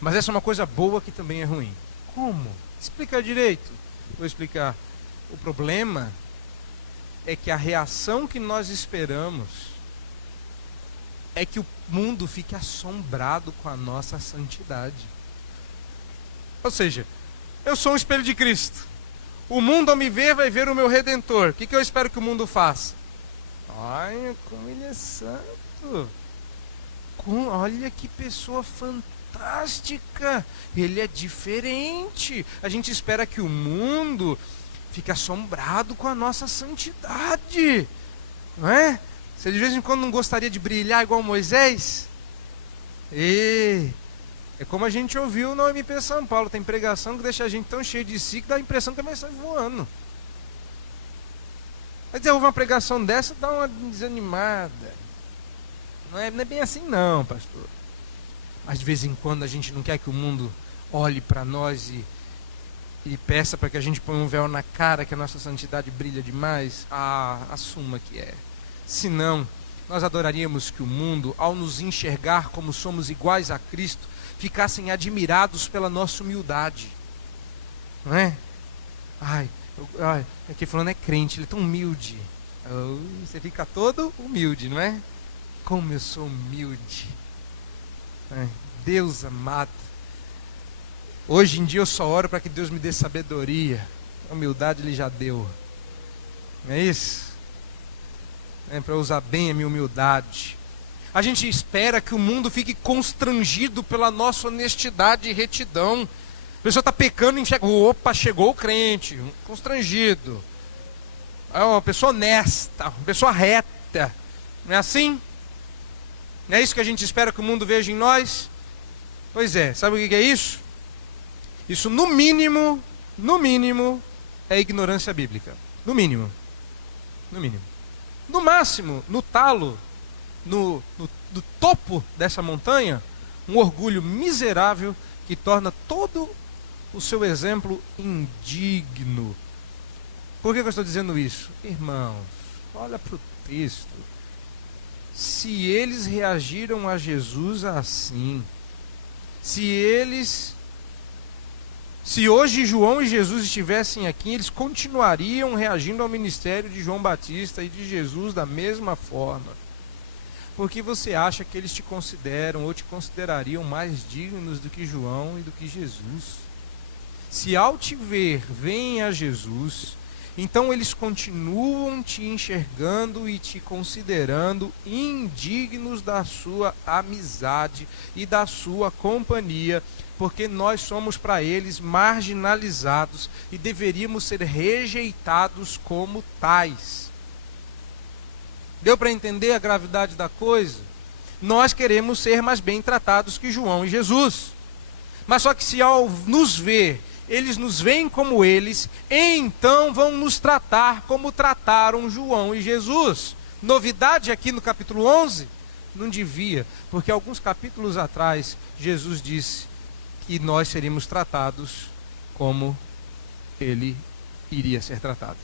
Mas essa é uma coisa boa que também é ruim. Como? Explica direito. Vou explicar. O problema é que a reação que nós esperamos é que o mundo fique assombrado com a nossa santidade. Ou seja, eu sou um espelho de Cristo. O mundo ao me ver vai ver o meu Redentor. O que eu espero que o mundo faça? Olha como ele é santo. Olha que pessoa fantástica. Ele é diferente. A gente espera que o mundo fique assombrado com a nossa santidade. Não é? Você de vez em quando não gostaria de brilhar igual Moisés? É como a gente ouviu no MP São Paulo. Tem pregação que deixa a gente tão cheio de si que dá a impressão que a mensagem voando. Mas você ouve uma pregação dessa, dá uma desanimada. Não é bem assim não, pastor. Mas de vez em quando a gente não quer que o mundo olhe para nós e peça para que a gente ponha um véu na cara, que a nossa santidade brilha demais. Assuma que é. Senão, nós adoraríamos que o mundo, ao nos enxergar como somos iguais a Cristo, ficassem admirados pela nossa humildade. não é? Ai, aqui falando é crente, ele é tão humilde. Você fica todo humilde, não é? Como eu sou humilde. Deus amado. Hoje em dia eu só oro para que Deus me dê sabedoria. A humildade Ele já deu. Não é isso? Para usar bem a minha humildade. A gente espera que o mundo fique constrangido pela nossa honestidade e retidão. A pessoa está pecando e enxerga, opa, chegou o crente, constrangido. É uma pessoa honesta, uma pessoa reta. Não é assim? Não é isso que a gente espera que o mundo veja em nós? Pois é, sabe o que é isso? Isso no mínimo, é ignorância bíblica. No mínimo. No máximo, no talo, no topo dessa montanha, um orgulho miserável que torna todo o seu exemplo indigno. Por que eu estou dizendo isso? Irmãos, olha para o texto. Se eles reagiram a Jesus assim, se hoje João e Jesus estivessem aqui, eles continuariam reagindo ao ministério de João Batista e de Jesus da mesma forma. Porque você acha que eles te consideram ou te considerariam mais dignos do que João e do que Jesus? Se ao te ver, veem a Jesus, então eles continuam te enxergando e te considerando indignos da sua amizade e da sua companhia, porque nós somos para eles marginalizados e deveríamos ser rejeitados como tais. Deu para entender a gravidade da coisa? Nós queremos ser mais bem tratados que João e Jesus. Mas só que se ao nos ver, eles nos veem como eles, então vão nos tratar como trataram João e Jesus. Novidade aqui no capítulo 11? Não devia, porque alguns capítulos atrás, Jesus disse que nós seríamos tratados como ele iria ser tratado.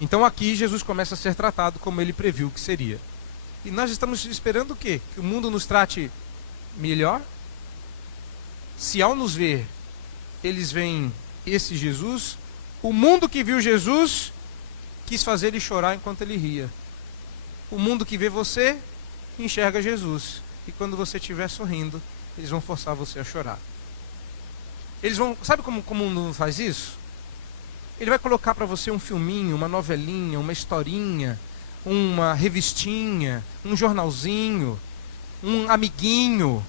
Então aqui Jesus começa a ser tratado como ele previu que seria. E nós estamos esperando o quê? Que o mundo nos trate melhor? Se ao nos ver, eles veem esse Jesus, o mundo que viu Jesus quis fazer ele chorar enquanto ele ria. O mundo que vê você enxerga Jesus. E quando você estiver sorrindo, eles vão forçar você a chorar. Eles vão, sabe como o mundo faz isso? Ele vai colocar para você um filminho, uma novelinha, uma historinha, uma revistinha, um jornalzinho, um amiguinho,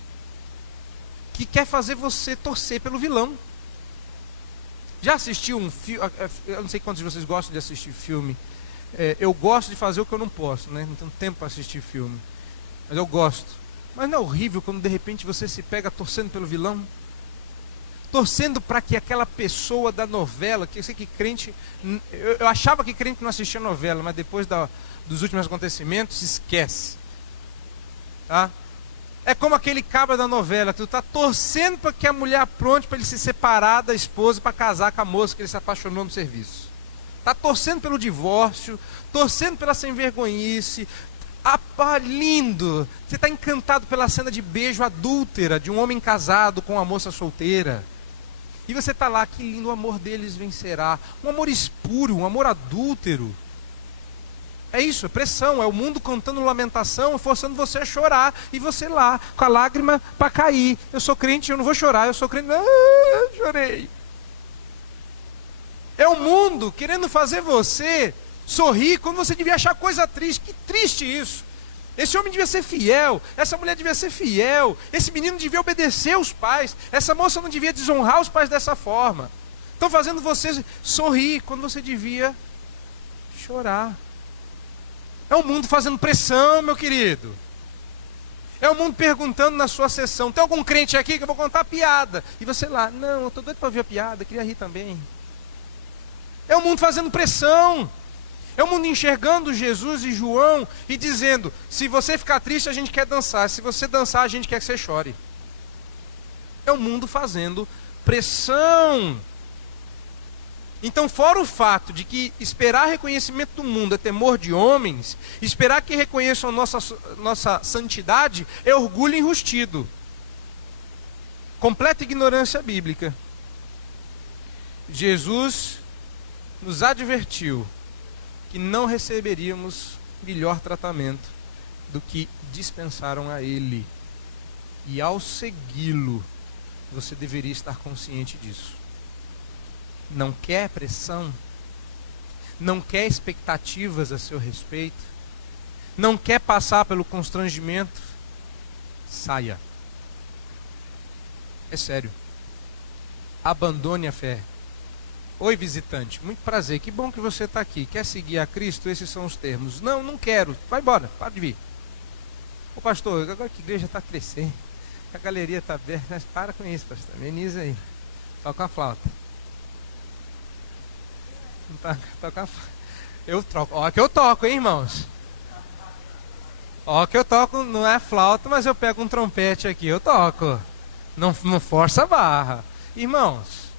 que quer fazer você torcer pelo vilão. Já assistiu um filme? Eu não sei quantos de vocês gostam de assistir filme. Eu gosto de fazer o que eu não posso, né? Não tenho tempo para assistir filme. Mas eu gosto. Mas não é horrível quando de repente você se pega torcendo pelo vilão? Torcendo para que aquela pessoa da novela, que eu sei que crente... Eu achava que crente não assistia novela, mas depois dos últimos acontecimentos, esquece. Tá? É como aquele cabra da novela, tu está torcendo para que a mulher apronte para ele se separar da esposa para casar com a moça que ele se apaixonou no serviço. Está torcendo pelo divórcio, torcendo pela sem-vergonhice. Lindo! Você está encantado pela cena de beijo adúltera de um homem casado com uma moça solteira. E você está lá, que lindo, o amor deles vencerá. Um amor espúrio, um amor adúltero. É isso, é pressão, é o mundo contando lamentação, forçando você a chorar, e você lá, com a lágrima para cair. Eu sou crente, eu não vou chorar, eu sou crente, eu chorei. É o mundo querendo fazer você sorrir quando você devia achar coisa triste. Que triste isso. Esse homem devia ser fiel, essa mulher devia ser fiel, esse menino devia obedecer os pais, essa moça não devia desonrar os pais dessa forma. Estão fazendo você sorrir quando você devia chorar. É o mundo fazendo pressão, meu querido. É o mundo perguntando na sua sessão: tem algum crente aqui que eu vou contar piada? E você lá: não, eu estou doido para ouvir a piada, queria rir também. É o mundo fazendo pressão. É o mundo enxergando Jesus e João e dizendo: se você ficar triste, a gente quer dançar. Se você dançar, a gente quer que você chore. É o mundo fazendo pressão. Então, fora o fato de que esperar reconhecimento do mundo é temor de homens, esperar que reconheçam nossa santidade é orgulho enrustido. Completa ignorância bíblica. Jesus nos advertiu que não receberíamos melhor tratamento do que dispensaram a Ele. E ao segui-lo, você deveria estar consciente disso. Não quer pressão? Não quer expectativas a seu respeito? Não quer passar pelo constrangimento? Saia. É sério. Abandone a fé. Oi, visitante, muito prazer, que bom que você está aqui. Quer seguir a Cristo? Esses são os termos. Não, não quero. Vai embora, para de vir. Ô pastor, agora que a igreja está crescendo, a galeria está aberta, mas para com isso, pastor. Ameniza aí. Toca a flauta. Toca a flauta. Eu troco. Ó que eu toco, hein, irmãos? Ó que eu toco, não é flauta, mas eu pego um trompete aqui, eu toco. Não força a barra. Irmãos,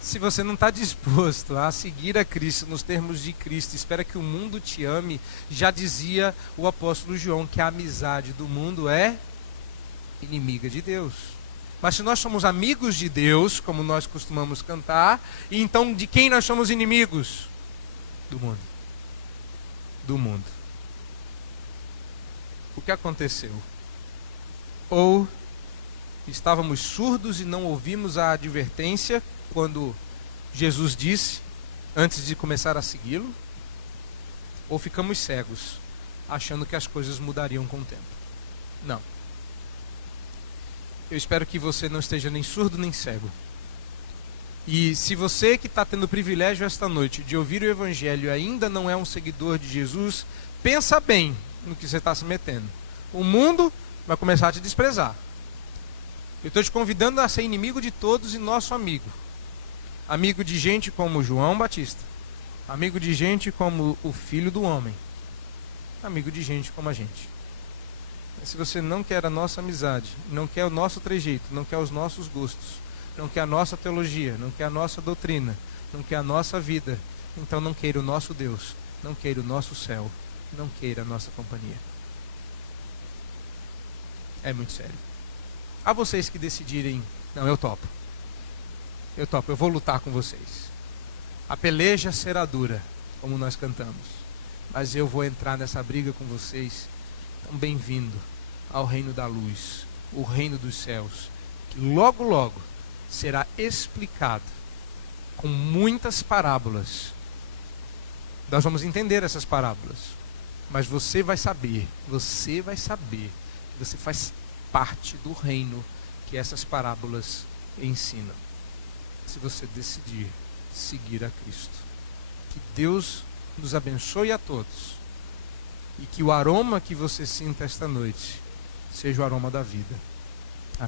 se você não está disposto a seguir a Cristo nos termos de Cristo, espera que o mundo te ame, já dizia o apóstolo João que a amizade do mundo é inimiga de Deus. Mas se nós somos amigos de Deus, como nós costumamos cantar, então de quem nós somos inimigos? Do mundo. Do mundo. O que aconteceu? Ou estávamos surdos e não ouvimos a advertência quando Jesus disse, antes de começar a segui-lo, ou ficamos cegos, achando que as coisas mudariam com o tempo. Não. Eu espero que você não esteja nem surdo nem cego. E se você que está tendo o privilégio esta noite de ouvir o Evangelho e ainda não é um seguidor de Jesus, pensa bem no que você está se metendo. O mundo vai começar a te desprezar. Eu estou te convidando a ser inimigo de todos e nosso amigo. Amigo de gente como João Batista. Amigo de gente como o Filho do Homem. Amigo de gente como a gente. Mas se você não quer a nossa amizade, não quer o nosso trejeito, não quer os nossos gostos, não quer a nossa teologia, não quer a nossa doutrina, não quer a nossa vida, então não queira o nosso Deus, não queira o nosso céu, não queira a nossa companhia. É muito sério. A vocês que decidirem, não, eu topo, eu vou lutar com vocês. A peleja será dura, como nós cantamos, mas eu vou entrar nessa briga com vocês. Então, bem-vindo ao reino da luz, o reino dos céus, que logo, logo será explicado com muitas parábolas. Nós vamos entender essas parábolas, mas você vai saber que você faz parte do reino que essas parábolas ensinam. Se você decidir seguir a Cristo. Que Deus nos abençoe a todos. E que o aroma que você sinta esta noite seja o aroma da vida.